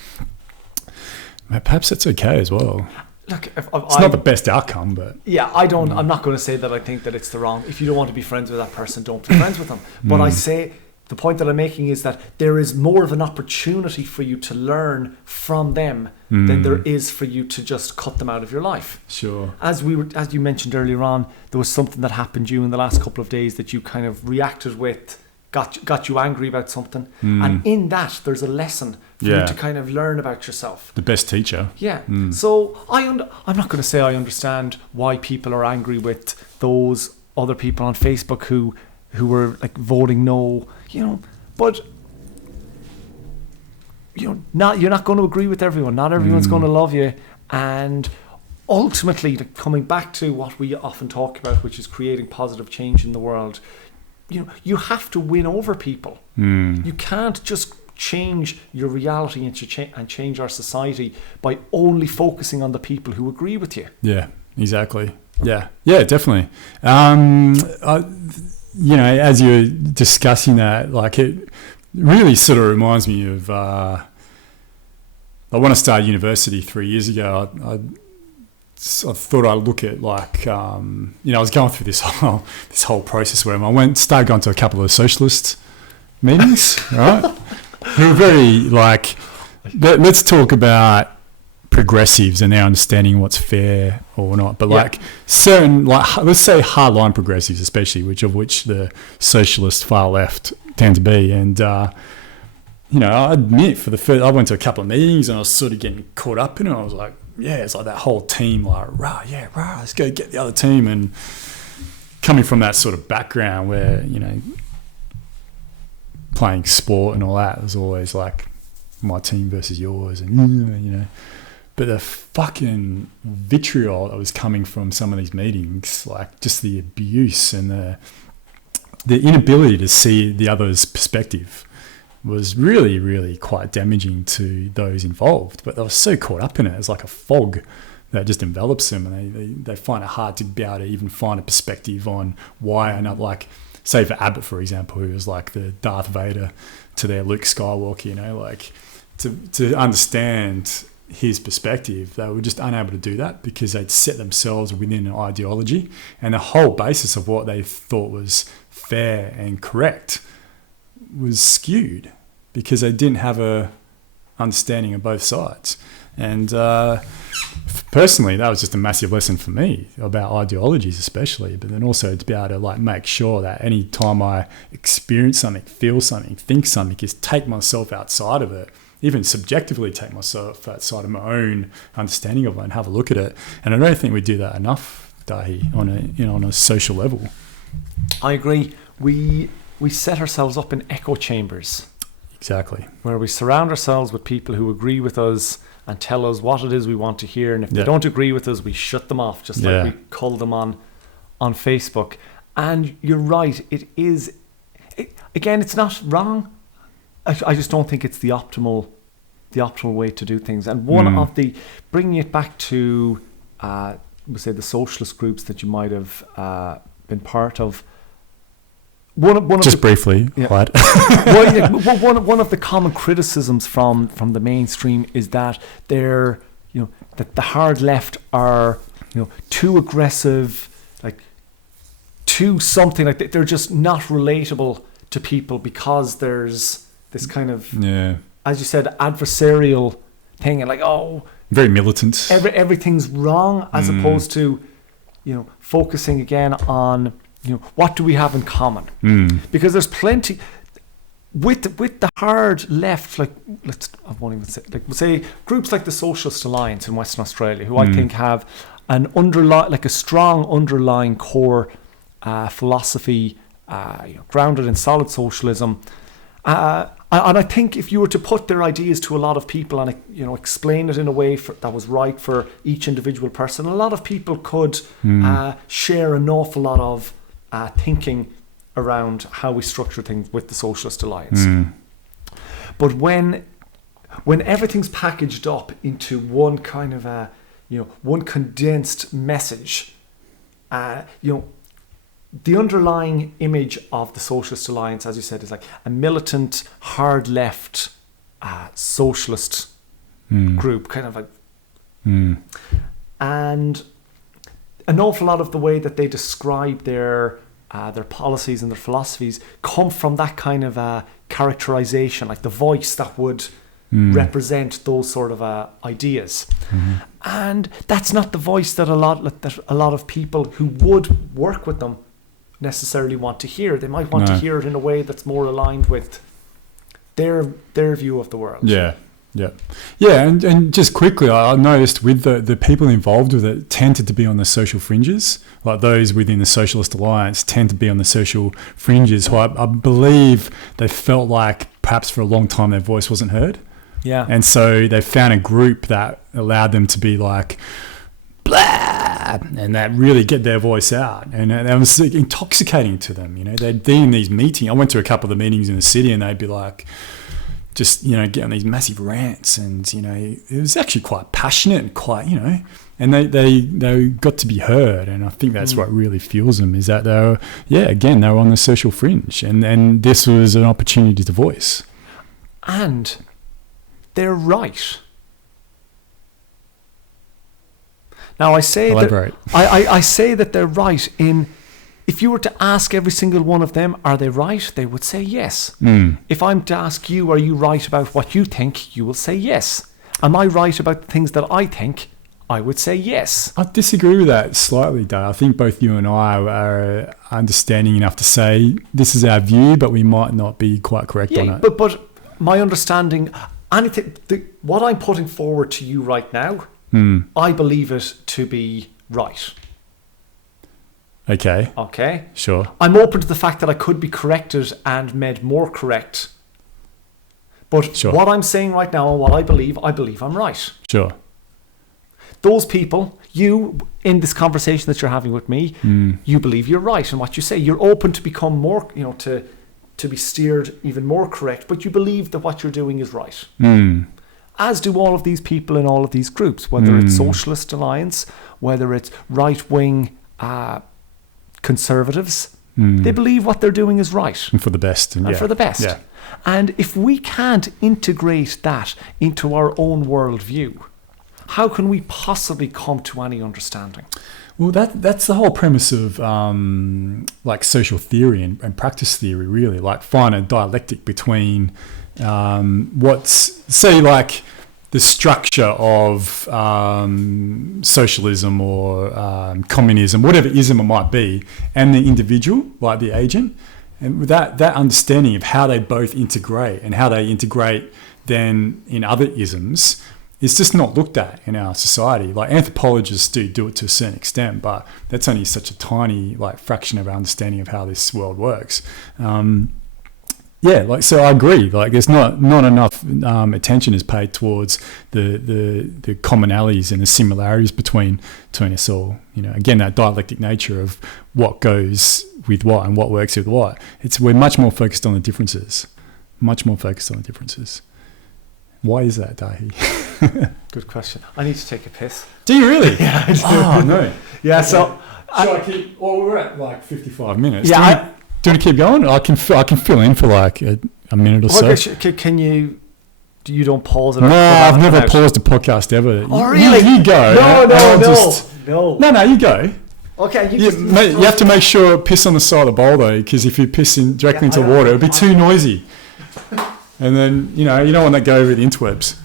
perhaps that's okay as well. Look, it's not the best outcome, but yeah, I'm not going to say that I think that it's the wrong. If you don't want to be friends with that person, don't be friends with them. But I say, the point that I'm making is that there is more of an opportunity for you to learn from them than there is for you to just cut them out of your life. Sure. As you mentioned earlier on, there was something that happened to you in the last couple of days that you kind of reacted with, got you angry about something, and in that there's a lesson for you to kind of learn about yourself. The best teacher. Yeah. So I'm not going to say I understand why people are angry with those other people on Facebook who were like voting no, you know, but you know, you're not going to agree with everyone. Not everyone's going to love you, and ultimately, coming back to what we often talk about, which is creating positive change in the world, you know, you have to win over people. You can't just change your reality and change our society by only focusing on the people who agree with you. Yeah, exactly. Yeah, definitely. You know, as you're discussing that, like it really sort of reminds me of when I started university 3 years ago. I thought I'd look at like you know, I was going through this whole process where I started going to a couple of socialist meetings, right? Who were very like, let's talk about progressives and their understanding what's fair or not, but like certain, like let's say hardline progressives, especially, which the socialist far left tend to be. And you know, I admit, I went to a couple of meetings and I was sort of getting caught up in it. I was like, yeah, it's like that whole team, like rah, let's go get the other team. And coming from that sort of background where, you know, playing sport and all that, was always like my team versus yours, and you know. But the fucking vitriol that was coming from some of these meetings, like just the abuse and the inability to see the other's perspective, was really, really quite damaging to those involved. But they were so caught up in it. It's like a fog that just envelops them, and they find it hard to be able to even find a perspective on why another, like, say for Abbott, for example, who was like the Darth Vader to their Luke Skywalker, you know, like to understand his perspective, they were just unable to do that because they'd set themselves within an ideology, and the whole basis of what they thought was fair and correct was skewed because they didn't have a understanding of both sides. And personally, that was just a massive lesson for me about ideologies, especially, but then also to be able to like make sure that any time I experience something, feel something, think something, is take myself outside of it, even subjectively take myself outside of my own understanding of it and have a look at it. And I don't think we do that enough, Dahi, on a social level. I agree. We set ourselves up in echo chambers. Exactly. Where we surround ourselves with people who agree with us and tell us what it is we want to hear. And if they don't agree with us, we shut them off, just like we cull them on Facebook. And you're right. Again, it's not wrong. I just don't think it's the optimal way to do things. And one of the, bringing it back to, we say the socialist groups that you might have been part of. One of briefly, right? One of the common criticisms from the mainstream is that that the hard left are, you know, too aggressive, like too something, like they're just not relatable to people because there's this kind of, as you said, adversarial thing, and like, oh, very militant. Everything's wrong, as opposed to, you know, focusing again on, you know, what do we have in common? Because there's plenty with the hard left. Like, I won't even say, like, say groups like the Socialist Alliance in Western Australia, who I think have a strong underlying core philosophy, grounded in solid socialism. And I think if you were to put their ideas to a lot of people and explain it in a way that was right for each individual person, a lot of people could share an awful lot of thinking around how we structure things with the Socialist Alliance. But when everything's packaged up into one kind of one condensed message, the underlying image of the Socialist Alliance, as you said, is like a militant, hard left, socialist group, kind of like, and an awful lot of the way that they describe their policies and their philosophies come from that kind of characterization, like the voice that would represent those sort of ideas. And that's not the voice that a lot of people who would work with them necessarily want to hear. They might want to hear it in a way that's more aligned with their view of the world. And just quickly, I noticed with the people involved with it tended to be on the social fringes, like those within the Socialist Alliance tend to be on the social fringes. So I believe they felt like perhaps for a long time their voice wasn't heard. Yeah. And so they found a group that allowed them to be like, blah, and that really get their voice out. And it was intoxicating to them. They'd be in these meetings. I went to a couple of the meetings in the city and they'd be like, just, get on these massive rants. And, it was actually quite passionate and quite, and they got to be heard. And I think that's what really fuels them, is that they were on the social fringe. And this was an opportunity to voice. And they're right. Now I say Elaborate. I say that they're right in, if you were to ask every single one of them, are they right? They would say yes. If I'm to ask you, are you right about what you think? You will say yes. Am I right about the things that I think? I would say yes. I disagree with that slightly, Dave. I think both you and I are understanding enough to say this is our view, but we might not be quite correct on it. But my understanding, what I'm putting forward to you right now, I believe it to be right. Okay. Sure. I'm open to the fact that I could be corrected and made more correct. But what I'm saying right now and what I believe I'm right. Sure. Those people, you, in this conversation that you're having with me, you believe you're right in what you say. You're open to become more, to be steered even more correct, but you believe that what you're doing is right. As do all of these people in all of these groups, whether it's Socialist Alliance, whether it's right-wing conservatives. They believe what they're doing is right. And for the best. And for the best. Yeah. And if we can't integrate that into our own worldview, how can we possibly come to any understanding? Well, that's the whole premise of like social theory and practice theory, really. Like find a dialectic between say like the structure of socialism or communism, whatever ism it might be, and the individual, like the agent. And with that understanding of how they both integrate and how they integrate then in other isms, it's just not looked at in our society. Like anthropologists do it to a certain extent, but that's only such a tiny fraction of our understanding of how this world works. So I agree. Like there's not enough attention is paid towards the commonalities and the similarities between us all. Again, that dialectic nature of what goes with what and what works with what. We're much more focused on the differences. Why is that, Dahi? Good question. I need to take a piss. Do you really? Yeah, I do. Oh, no. Yeah, okay. so... Shall I keep... Well, we're at 55 minutes. Yeah, do you want to keep going? I can fill in for a minute or so. Can you... You don't pause it? No, I've never paused a podcast ever. Oh, really? You go. No, you go. Okay. You have to make sure piss on the side of the bowl, though, because if you piss directly into water, it'll be too noisy. And then, you don't want that to go over the interwebs.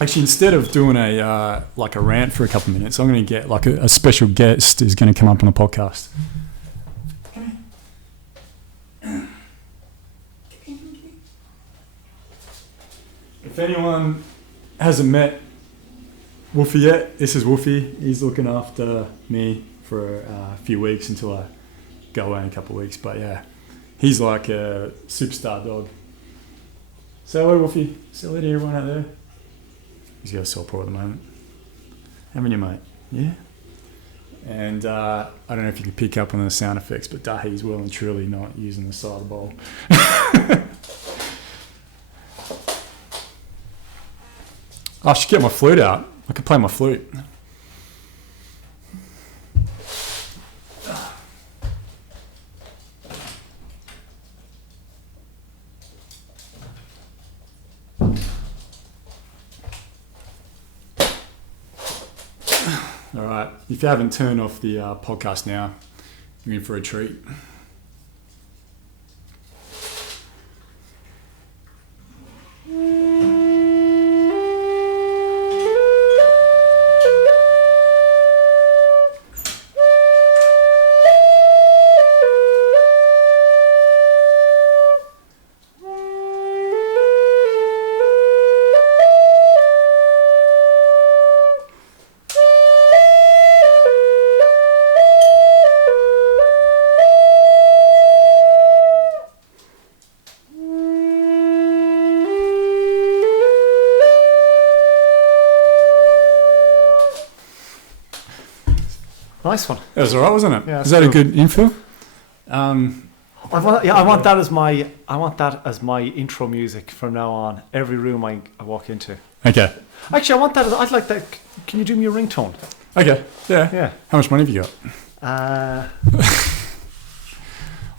Actually, instead of doing a rant for a couple of minutes, I'm going to get a special guest is going to come up on the podcast. If anyone hasn't met Wolfie yet. This is Wolfie. He's looking after me for a few weeks until I go away in a couple of weeks. But yeah, he's like a superstar dog. Say hello, Wolfie. Say hello to everyone out there. He's got a sore paw at the moment. Haven't you, mate? Yeah. And I don't know if you can pick up on the sound effects, but Dahi's well and truly not using the side of the bowl. I should get my flute out. I could play my flute. All right. If you haven't turned off the podcast now, you're in for a treat. Nice one. That was all right, wasn't it? Yeah, is that cool. A good info? I want that as my intro music from now on. Every room I walk into. Okay. Actually, I want that. I'd like that. Can you do me a ringtone? Okay. Yeah. Yeah. How much money have you got? I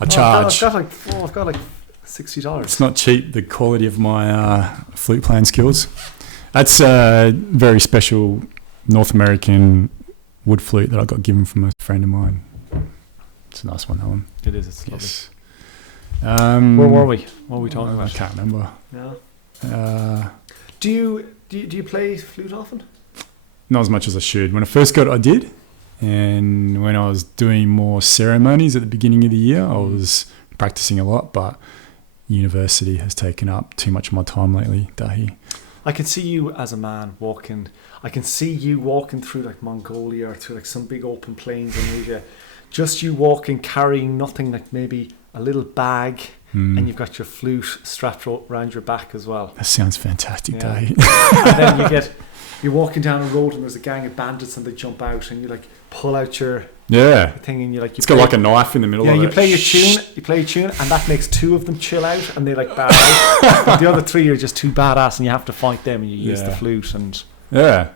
charge. I've got like $60. It's not cheap. The quality of my flute playing skills. That's a very special North American wood flute that I got given from a friend of mine. It's a nice one, that one. It is. It's yes. Lovely. Where were we? What were we talking about? I can't remember. Yeah. Do you play flute often? Not as much as I should. When I first got it, I did. And when I was doing more ceremonies at the beginning of the year, I was practicing a lot, but university has taken up too much of my time lately, Dahi. I can see you as a man walking. I can see you walking through like Mongolia or through like some big open plains in Asia. Just you walking, carrying nothing, like maybe a little bag, and you've got your flute strapped around your back as well. That sounds fantastic, Dahi. And then you're walking down a road and there's a gang of bandits and they jump out and you like pull out your thing and you like. It's got like a knife in the middle of it. Yeah, you play your tune and that makes two of them chill out and they like bow out. But the other three are just too badass and you have to fight them and you use the flute and. Yeah.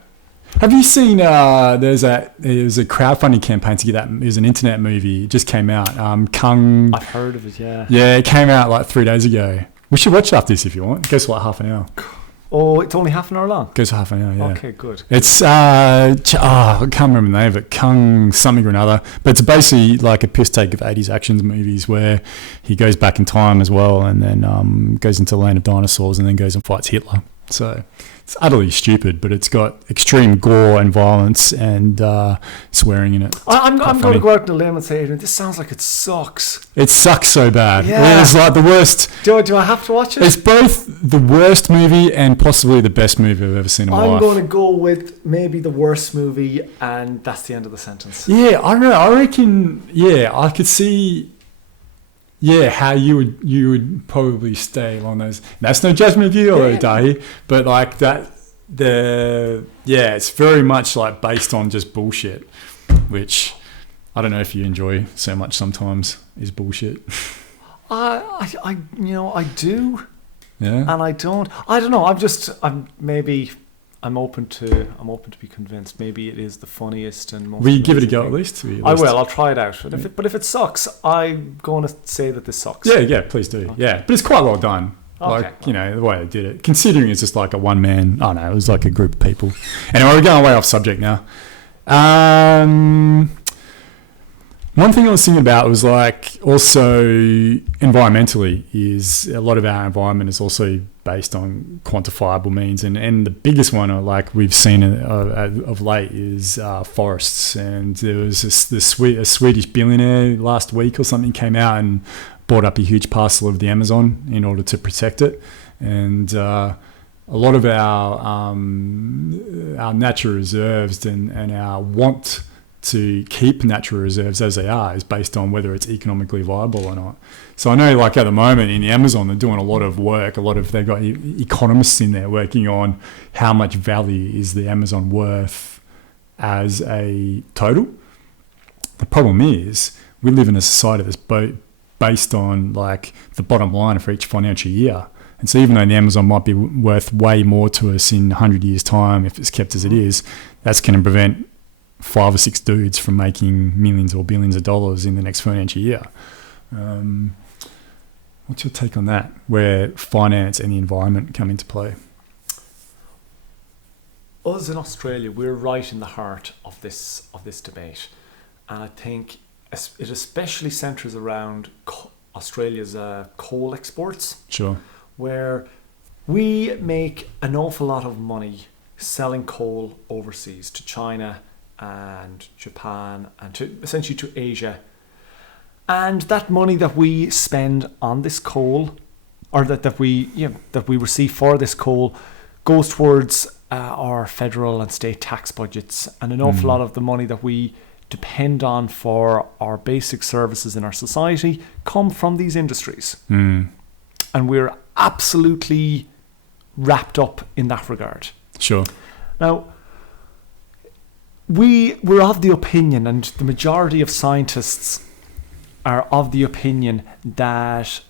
Have you seen? There's a crowdfunding campaign to get that. It was an internet movie. It just came out. Kung. I've heard of it. Yeah. Yeah, it came out like 3 days ago. We should watch it after this if you want. It goes for like half an hour. Oh, it's only half an hour long. It goes for half an hour. Yeah. Okay, good. It's I can't remember the name of it. Kung something or another. But it's basically like a piss take of 80s action movies where he goes back in time as well, and then goes into the land of dinosaurs, and then goes and fights Hitler. So. It's utterly stupid, but it's got extreme gore and violence and swearing in it. I'm going to go out on a limb and say, Adrian, this sounds like it sucks. It sucks so bad. Yeah. It's like the worst. Do I have to watch it? It's both the worst movie and possibly the best movie I've ever seen in my life. I'm going to go with maybe the worst movie, and that's the end of the sentence. Yeah, I don't know. I reckon, I could see... Yeah, how you would probably stay along those. That's no judgment of you or Dahi, but like that, it's very much like based on just bullshit, which I don't know if you enjoy so much. Sometimes is bullshit. I do, and I don't. I don't know. I'm open to be convinced. Maybe it is the funniest and most. Will you give it a go at least? I will. I'll try it out. But if it sucks, I'm going to say that this sucks. Yeah, please do. Okay. Yeah, but it's quite well done. Okay. Like, the way they did it. Considering it's just like a one man. Oh no, it was like a group of people. Anyway, we're going way off subject now. One thing I was thinking about was like also environmentally is a lot of our environment is also based on quantifiable means, and the biggest one like we've seen of late is forests. And there was a Swedish billionaire last week or something came out and bought up a huge parcel of the Amazon in order to protect it, and a lot of our natural reserves and our want to keep natural reserves as they are is based on whether it's economically viable or not. So I know, like at the moment in the Amazon, they're doing a lot of work. They've got economists in there working on how much value is the Amazon worth as a total. The problem is we live in a society that's based on like the bottom line for each financial year. And so even though the Amazon might be worth way more to us in 100 years' time, if it's kept as it is, that's going to prevent 5 or 6 dudes from making millions or billions of dollars in the next financial year. What's your take on that, where finance and the environment come into play? Us in Australia, we're right in the heart of this debate. And I think it especially centres around Australia's coal exports. Sure. Where we make an awful lot of money selling coal overseas to China and Japan and essentially to Asia. And that money that we spend on this coal, or that we receive for this coal, goes towards our federal and state tax budgets, and an awful lot of the money that we depend on for our basic services in our society come from these industries. And we're absolutely wrapped up in that regard. Sure. Now, we're of the opinion, and the majority of scientists are of the opinion, that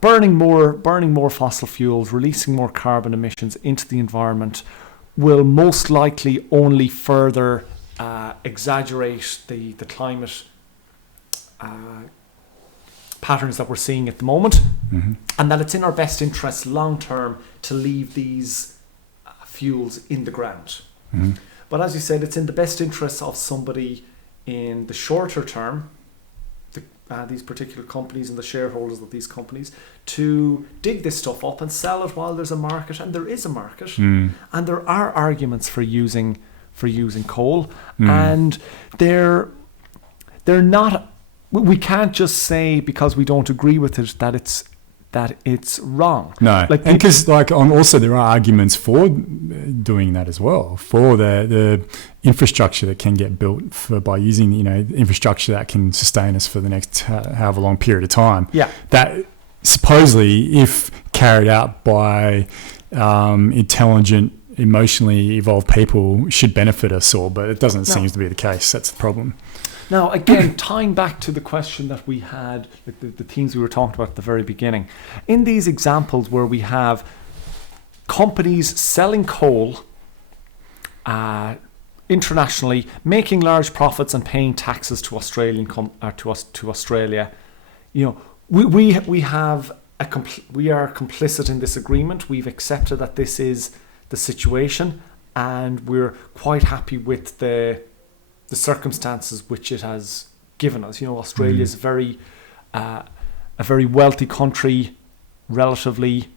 burning more fossil fuels, releasing more carbon emissions into the environment, will most likely only further exaggerate the climate patterns that we're seeing at the moment, and that it's in our best interest long term to leave these fuels in the ground. But as you said, it's in the best interest of somebody in the shorter term, these particular companies and the shareholders of these companies, to dig this stuff up and sell it while there's a market, and there is a market, and there are arguments for using coal, and they're not. We can't just say because we don't agree with it that it's wrong. No, and because also there are arguments for doing that as well, for the infrastructure that can get built by using infrastructure that can sustain us for the next however long period of time. Yeah, that supposedly, if carried out by intelligent, emotionally evolved people, should benefit us all, but it doesn't seem to be the case. That's the problem. Now, again, tying back to the question that we had, the themes we were talking about at the very beginning, in these examples where we have companies selling coal internationally, making large profits and paying taxes to Australia, we are complicit in this agreement. We've accepted that this is the situation, and we're quite happy with the circumstances which it has given us. Australia is a very wealthy country, relatively.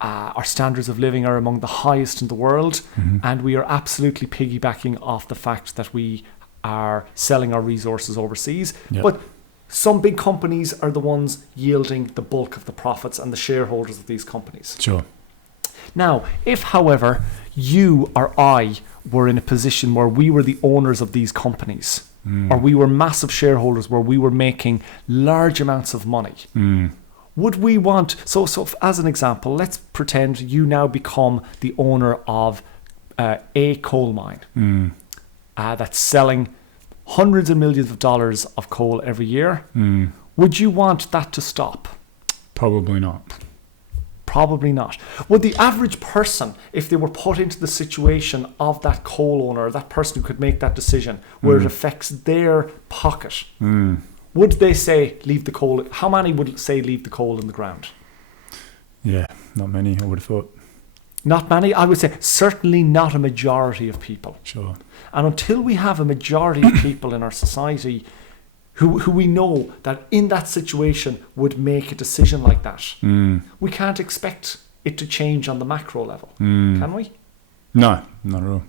Our standards of living are among the highest in the world, and we are absolutely piggybacking off the fact that we are selling our resources overseas. Yep. But some big companies are the ones yielding the bulk of the profits, and the shareholders of these companies. Sure. Now, if, however, you or I were in a position where we were the owners of these companies, or we were massive shareholders where we were making large amounts of money, would we want... So as an example, let's pretend you now become the owner of a coal mine that's selling hundreds of millions of dollars of coal every year. Would you want that to stop? Probably not. Probably not. Would the average person, if they were put into the situation of that coal owner, that person who could make that decision, where it affects their pocket, would they say leave the coal? How many would say leave the coal in the ground? Yeah, not many, I would have thought. Not many? I would say certainly not a majority of people. Sure. And until we have a majority of people in our society who we know that in that situation would make a decision like that, we can't expect it to change on the macro level, can we? No, not at all.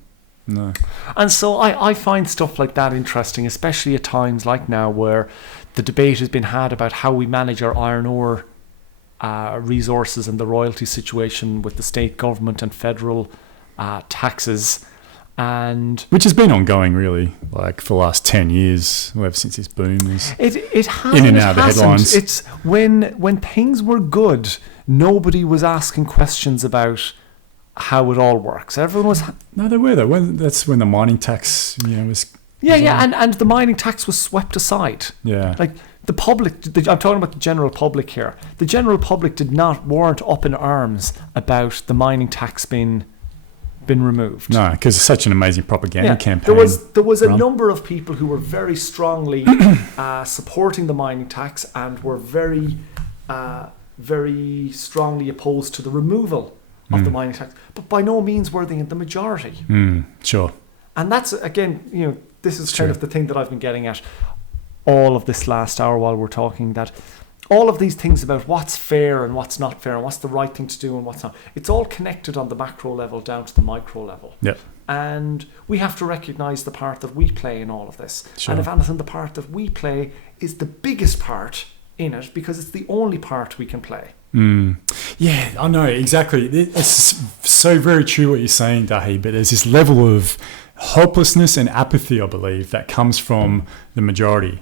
No. And so I find stuff like that interesting, especially at times like now where the debate has been had about how we manage our iron ore resources and the royalty situation with the state government and federal taxes. And which has been ongoing, really, like for the last 10 years, ever since this boom is it has in and out of the headlines. It's when things were good, nobody was asking questions about how it all works. Everyone was. No, they were though. That's when the mining tax, was. Yeah, and the mining tax was swept aside. Yeah, like the public. I'm talking about the general public here. The general public weren't up in arms about the mining tax being removed. No, because it's such an amazing propaganda campaign. There was a number of people who were very strongly supporting the mining tax and were very, very strongly opposed to the removal of the mining tax. But by no means were they in the majority. Sure. And that's, again, this is kind of the thing that I've been getting at all of this last hour while we're talking, that all of these things about what's fair and what's not fair and what's the right thing to do and what's not, it's all connected on the macro level down to the micro level. Yep. And we have to recognise the part that we play in all of this. Sure. And if anything, the part that we play is the biggest part in it because it's the only part we can play. Yeah, I know, exactly. It's so very true what you're saying, Dahi, but there's this level of hopelessness and apathy, I believe, that comes from the majority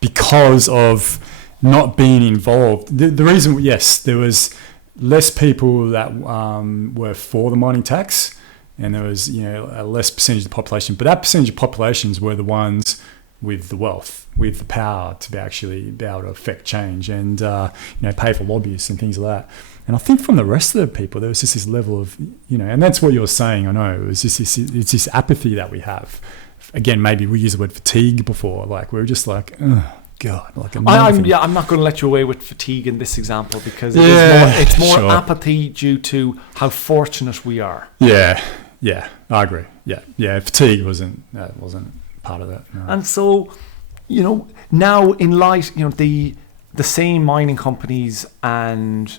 because of not being involved. The reason, yes, there was less people that were for the mining tax, and there was a less percentage of the population. But that percentage of populations were the ones with the wealth, with the power to actually be able to affect change and pay for lobbyists and things like that. And I think from the rest of the people, there was just this level of and that's what you're saying. I know it was just it's this apathy that we have. Again, maybe we used the word fatigue before. Like we're just like, ugh. God, like I'm not going to let you away with fatigue in this example because it's more apathy due to how fortunate we are. Yeah, I agree. Yeah, fatigue wasn't part of that. No. And so, now in light, the same mining companies and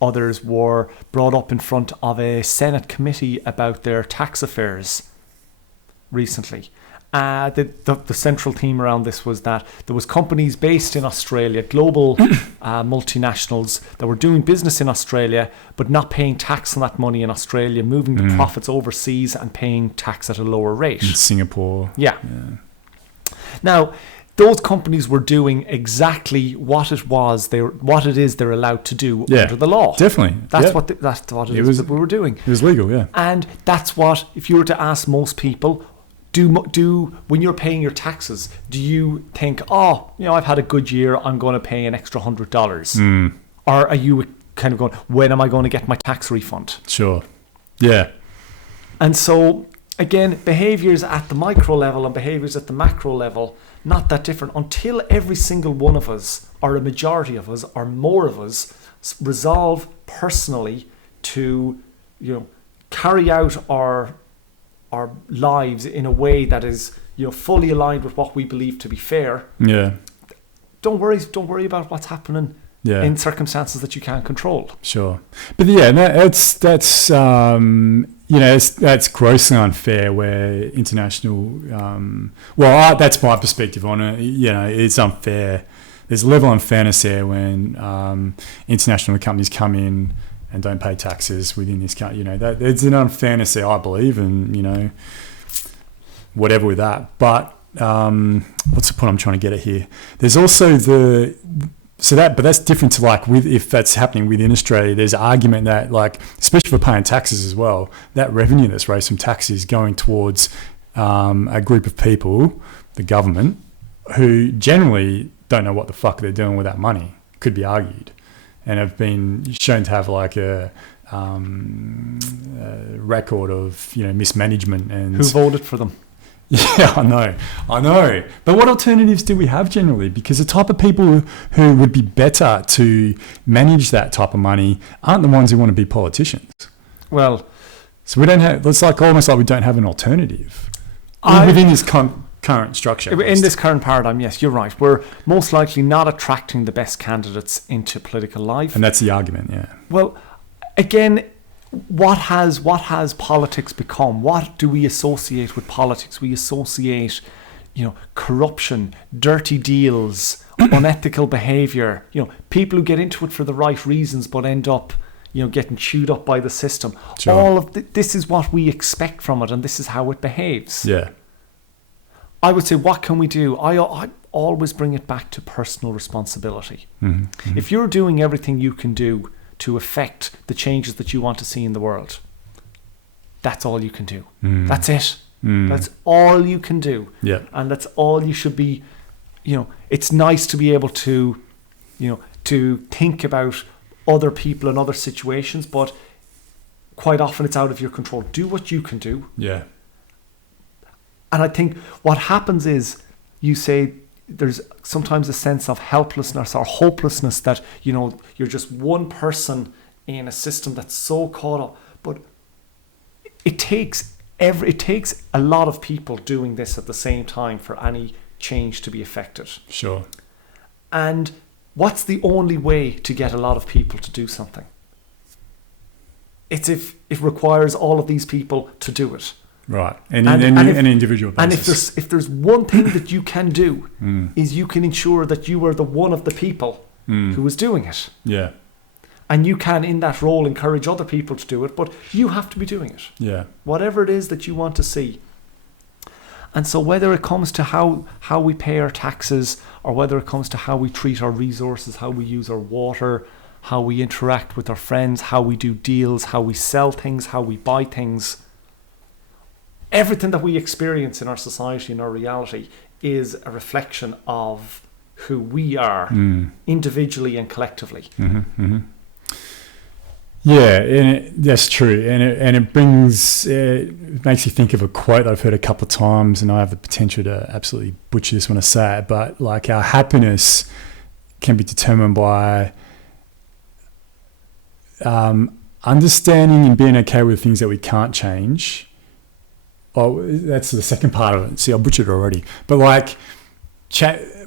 others were brought up in front of a Senate committee about their tax affairs recently. The central theme around this was that there was companies based in Australia, global multinationals that were doing business in Australia but not paying tax on that money in Australia, moving the profits overseas and paying tax at a lower rate. In Singapore. Yeah. Now, those companies were doing exactly what it is they're allowed to do under the law. Definitely. That's what it is that we were doing. It was legal, yeah. And that's what, if you were to ask most people, do when you're paying your taxes, do you think, I've had a good year, I'm going to pay an extra $100? Or are you kind of going, when am I going to get my tax refund? Sure. Yeah. And so, again, behaviours at the micro level and behaviours at the macro level, not that different until every single one of us, or a majority of us, or more of us, resolve personally to, carry out our lives in a way that is fully aligned with what we believe to be fair. Yeah. Don't worry about what's happening in circumstances that you can't control. Sure. But that's grossly unfair where international that's my perspective on it. It's unfair. There's a level of unfairness there when international companies come in and don't pay taxes within this country. There's an unfairness there, I believe, and whatever with that. But what's the point I'm trying to get at here? There's also but that's different to if that's happening within Australia. There's an argument that especially for paying taxes as well, that revenue that's raised from taxes going towards a group of people, the government, who generally don't know what the fuck they're doing with that money, could be argued. And have been shown to have a record of mismanagement and who voted for them. Yeah, I know. But what alternatives do we have generally? Because the type of people who would be better to manage that type of money aren't the ones who want to be politicians. Well, so we don't have. It's almost like we don't have an alternative within this current structure. In this current paradigm, yes, you're right. We're most likely not attracting the best candidates into political life. And that's the argument, yeah. Well, again, what has politics become? What do we associate with politics? We associate, corruption, dirty deals, unethical behavior, people who get into it for the right reasons but end up, getting chewed up by the system. Sure. All of this is what we expect from it, and this is how it behaves. Yeah. I would say, what can we do? I always bring it back to personal responsibility. Mm-hmm. Mm-hmm. If you're doing everything you can do to affect the changes that you want to see in the world, that's all you can do. Mm. That's it. Mm. That's all you can do. Yeah. And that's all you should be, it's nice to be able to, to think about other people and other situations, but quite often it's out of your control. Do what you can do. Yeah. And I think what happens is, you say there's sometimes a sense of helplessness or hopelessness that, you're just one person in a system that's so caught up. But it takes a lot of people doing this at the same time for any change to be effected. Sure. And what's the only way to get a lot of people to do something? It's if it requires all of these people to do it. Right. And an individual basis. And if there's one thing that you can do, is you can ensure that you are the one of the people who is doing it. Yeah. And you can, in that role, encourage other people to do it, but you have to be doing it. Yeah. Whatever it is that you want to see. And so whether it comes to how we pay our taxes, or whether it comes to how we treat our resources, how we use our water, how we interact with our friends, how we do deals, how we sell things, how we buy things, everything that we experience in our society and our reality is a reflection of who we are individually and collectively. Mm-hmm, mm-hmm. Yeah, and that's true, and it makes you think of a quote I've heard a couple of times, and I have the potential to absolutely butcher this when I say it, but like, our happiness can be determined by understanding and being okay with things that we can't change. Oh, that's the second part of it. See, I butchered it already, but like,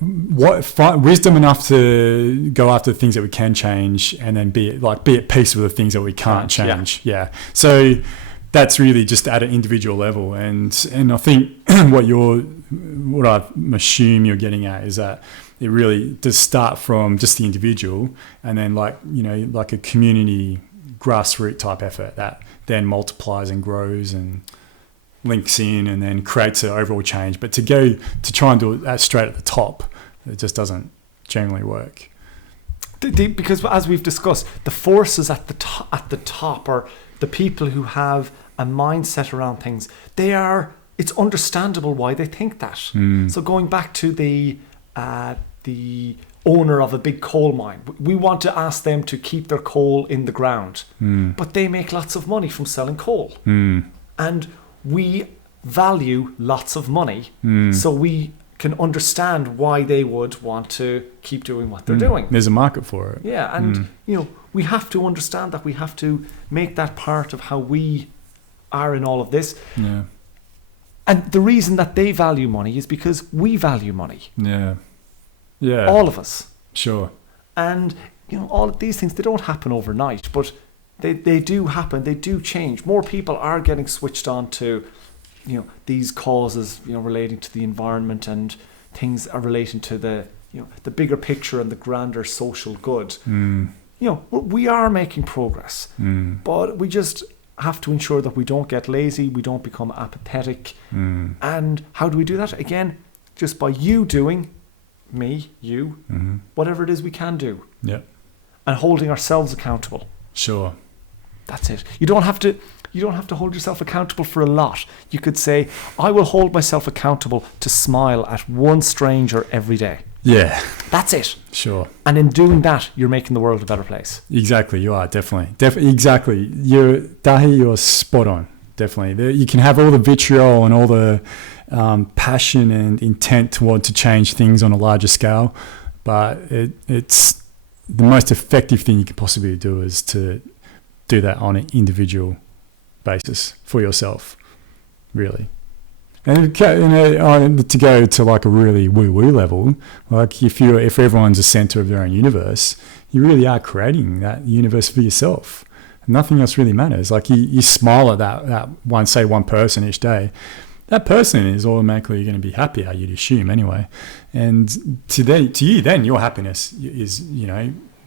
wisdom enough to go after the things that we can change, and then be at peace with the things that we can't change. Yeah. So that's really just at an individual level, and I think what I assume you're getting at is that it really does start from just the individual, and then like a community grassroots type effort that then multiplies and grows and links in and then creates an overall change. But to try and do it straight at the top, it just doesn't generally work. Because as we've discussed, the forces at the top are the people who have a mindset around things. It's understandable why they think that. So going back to the owner of a big coal mine, we want to ask them to keep their coal in the ground, but they make lots of money from selling coal, and we value lots of money, so we can understand why they would want to keep doing what they're doing. There's a market for it. Yeah, and we have to understand that we have to make that part of how we are in all of this. Yeah. And the reason that they value money is because we value money. Yeah. Yeah. All of us. Sure. And all of these things, they don't happen overnight, but they do happen, they do change. More people are getting switched on to, these causes, relating to the environment, and things are relating to the bigger picture and the grander social good. We are making progress, but we just have to ensure that we don't get lazy, we don't become apathetic. And how do we do that? Again, just by you doing, me, you, whatever it is we can do. Yeah. And holding ourselves accountable. Sure. That's it. You don't have to hold yourself accountable for a lot. You could say, I will hold myself accountable to smile at one stranger every day. Yeah. That's it. Sure. And in doing that, you're making the world a better place. Exactly. You are, definitely. Exactly. You're spot on. Definitely. You can have all the vitriol and all the passion and intent to want to change things on a larger scale, but it's the most effective thing you can possibly do is to do that on an individual basis for yourself, really. And to go to like a really woo-woo level, like if everyone's a center of their own universe, you really are creating that universe for yourself. Nothing else really matters. Like you smile at that one person each day. that person is automatically going to be happier, you'd assume anyway. And to you, then your happiness is,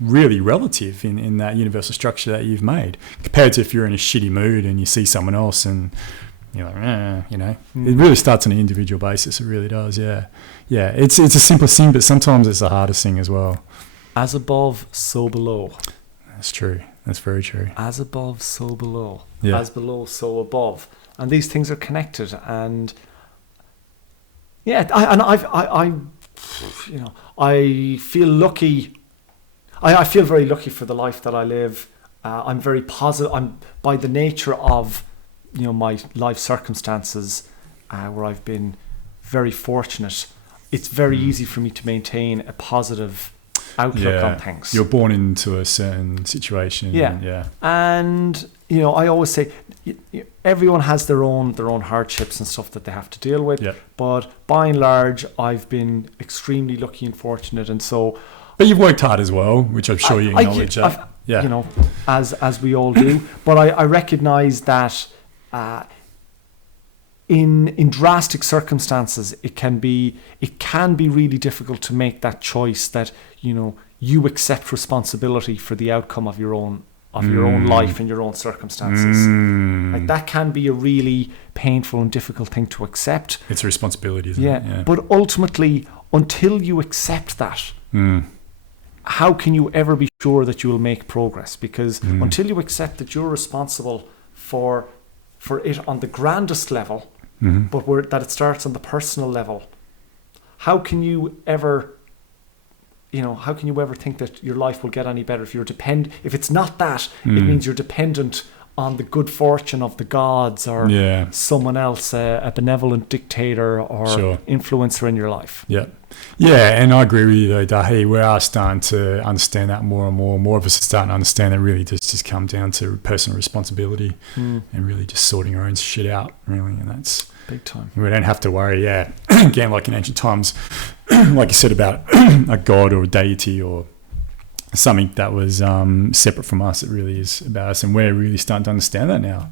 really relative in that universal structure that you've made, compared to if you're in a shitty mood and you see someone else and you're like, it really starts on an individual basis. It really does. Yeah. It's a simple thing, but sometimes it's the hardest thing as well. As above, so below. That's true. That's very true. As above, so below. Yeah. As below, so above. And these things are connected. And I feel lucky. I feel very lucky for the life that I live. I'm very positive. I'm, by the nature of, my life circumstances, where I've been very fortunate, it's very easy for me to maintain a positive outlook on things. You're born into a certain situation. Yeah. And, I always say everyone has their own hardships and stuff that they have to deal with. Yeah. But by and large, I've been extremely lucky and fortunate. And so... But you've worked hard as well, which I'm sure you acknowledge. As we all do. But I recognise that in drastic circumstances, it can be really difficult to make that choice that you accept responsibility for the outcome of your own life and your own circumstances. Like, that can be a really painful and difficult thing to accept. It's a responsibility, isn't it? Yeah. But ultimately, until you accept that, how can you ever be sure that you will make progress? Because until you accept that you're responsible for it on the grandest level, but that it starts on the personal level, how can you ever think that your life will get any better if it's not that? It means you're dependent on the good fortune of the gods or someone else, a benevolent dictator or influencer in your life. Yeah, and I agree with you though, Dahi. We are starting to understand that more and more. More of us are starting to understand that really just come down to personal responsibility and really just sorting our own shit out, really. And that's big time. We don't have to worry, again, like in ancient times, like you said about a god or a deity or something that was separate from us. It really is about us, and we're really starting to understand that now,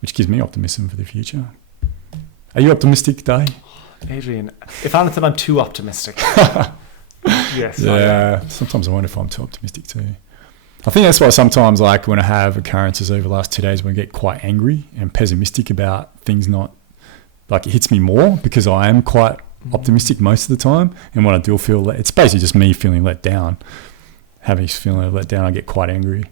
which gives me optimism for the future. Are you optimistic, Dahi? Adrian, if anything, I'm too optimistic. Yes. Yeah, sometimes I wonder if I'm too optimistic too. I think that's why sometimes, like when I have occurrences over the last 2 days, when I get quite angry and pessimistic about things, not like it hits me more because I am quite optimistic most of the time. And when I do feel it's basically just me feeling let down, having this feeling of let down, I get quite angry.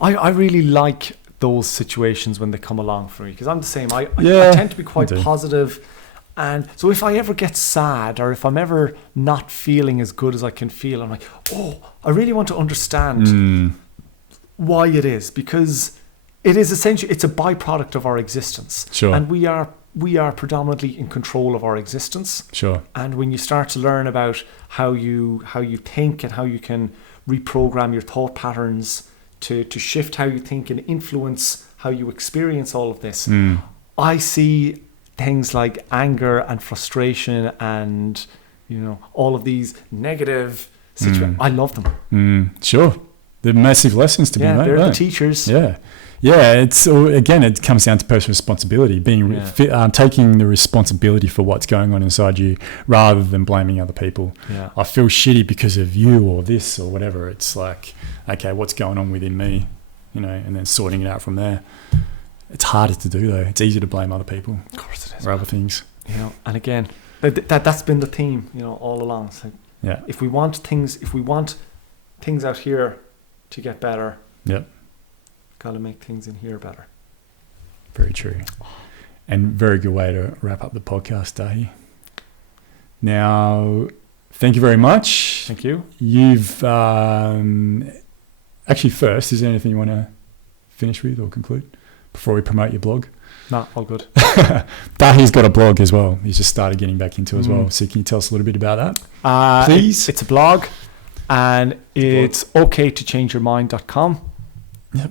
I really like those situations when they come along for me because I'm the same. I tend to be quite positive. And so if I ever get sad or if I'm ever not feeling as good as I can feel, I'm like, I really want to understand why it is, because it is essentially, it's a byproduct of our existence. Sure. And we are predominantly in control of our existence. Sure. And when you start to learn about how you think and how you can reprogram your thought patterns to shift how you think and influence how you experience all of this, I see things like anger and frustration and all of these negative situations. I love them. Sure, they're massive lessons to be made. They're the teachers. It's again, it comes down to personal responsibility, being taking the responsibility for what's going on inside you rather than blaming other people. I feel shitty because of you or this or whatever. It's like, okay, what's going on within me, and then sorting it out from there. It's harder to do though. It's easier to blame other people. Of course it is. Or other things. And again, that's been the theme, all along. It's like, if we want things out here to get better, got to make things in here better. Very true. And very good way to wrap up the podcast, Dahi. Now, thank you very much. Thank you. You've actually first, is there anything you want to finish with or conclude before we promote your blog? No, all good. Dahi's got a blog as well. He's just started getting back into as well. So can you tell us a little bit about that? Please. It's a blog and it's okaytochangeyourmind.com. Yep.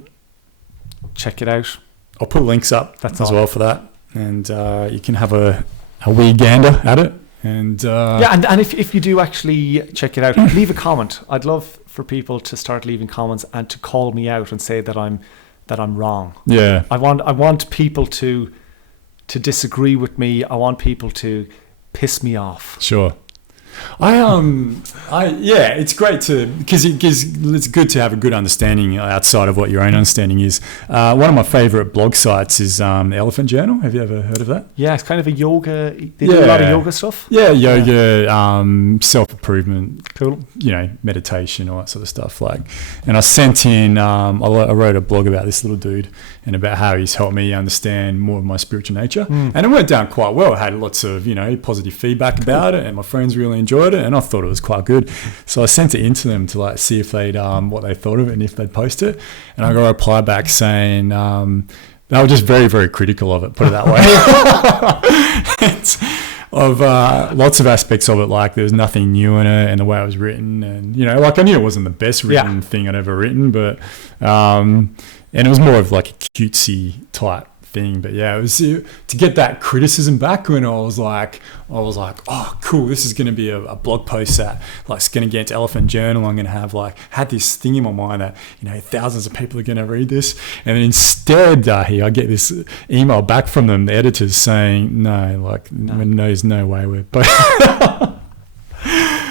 Check it out. I'll put links up well for that. And you can have a wee gander at it. And and if you do actually check it out, leave a comment. I'd love for people to start leaving comments and to call me out and say that I'm wrong. Yeah. I want people to to disagree with me. I want people to piss me off. Sure. It's great because it's good to have a good understanding outside of what your own understanding is. One of my favorite blog sites is the Elephant Journal. Have you ever heard of that? Yeah, it's kind of a yoga. They do a lot of yoga stuff. Yeah, yoga, self-improvement, cool. Meditation, all that sort of stuff. And I sent in. I wrote a blog about this little dude and about how he's helped me understand more of my spiritual nature, and it went down quite well. I had lots of positive feedback about it, and my friends really enjoyed it, and I thought it was quite good. So I sent it in to them to see if they'd what they thought of it and if they'd post it. And I got a reply back saying they were just very, very critical of it, put it that way. Of lots of aspects of it, there was nothing new in it and the way it was written, and I knew it wasn't the best written thing I'd ever written, but and it was more of a cutesy type thing. But it was to get that criticism back when I was like, oh cool, this is going to be a blog post that it's going to get into Elephant Journal. I'm going to have had this thing in my mind that thousands of people are going to read this, and then instead I get this email back from them, the editors, saying no, there's no way we're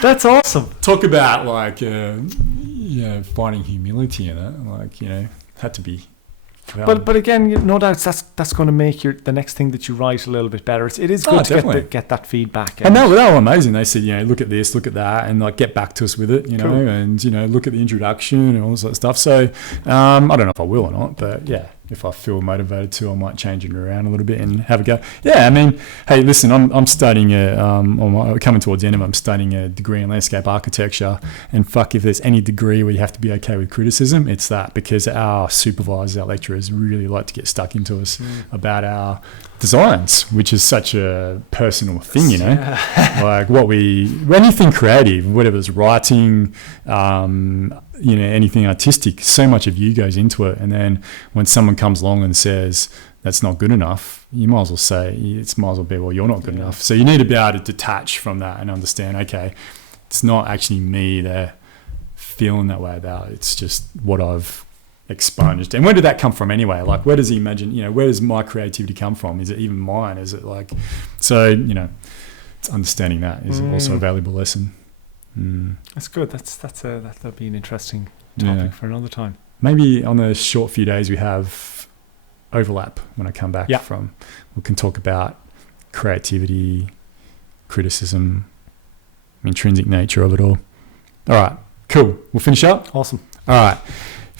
That's awesome. Talk about finding humility in it. Had to be. But again, no doubt that's going to make the next thing that you write a little bit better. It is good to get that feedback. And they were amazing. They said, look at this, look at that, and get back to us with it, cool. And look at the introduction and all that sort of stuff. So I don't know if I will or not, but if I feel motivated to, I might change it around a little bit and have a go. Yeah, I mean, hey, listen, I'm studying coming towards the end of it, I'm studying a degree in landscape architecture, and if there's any degree where you have to be okay with criticism, it's that, because our supervisors, our lecturers really like to get stuck into us about our designs, which is such a personal thing, anything creative, whether it's writing, anything artistic, so much of you goes into it. And then when someone comes along and says that's not good enough, you might as well say you're not good enough. So you need to be able to detach from that and understand, okay, it's not actually me they're feeling that way about, it's just what I've expunged. And where did that come from anyway? Where does he imagine, where does my creativity come from? Is it even mine? Is it it's understanding that is also a valuable lesson. That's good. That'll be an interesting topic for another time. Maybe on the short few days we have overlap when I come back from, we can talk about creativity, criticism, intrinsic nature of it all. All right, cool. We'll finish up. Awesome. All right.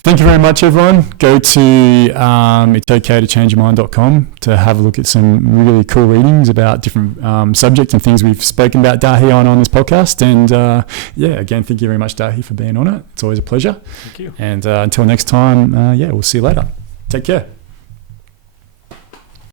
Thank you very much, everyone. Go to itsokaytochangeyourmind.com to have a look at some really cool readings about different subjects and things we've spoken about, Dahi, on this podcast. And again, thank you very much, Dahi, for being on it. It's always a pleasure. Thank you. And until next time, we'll see you later. Take care.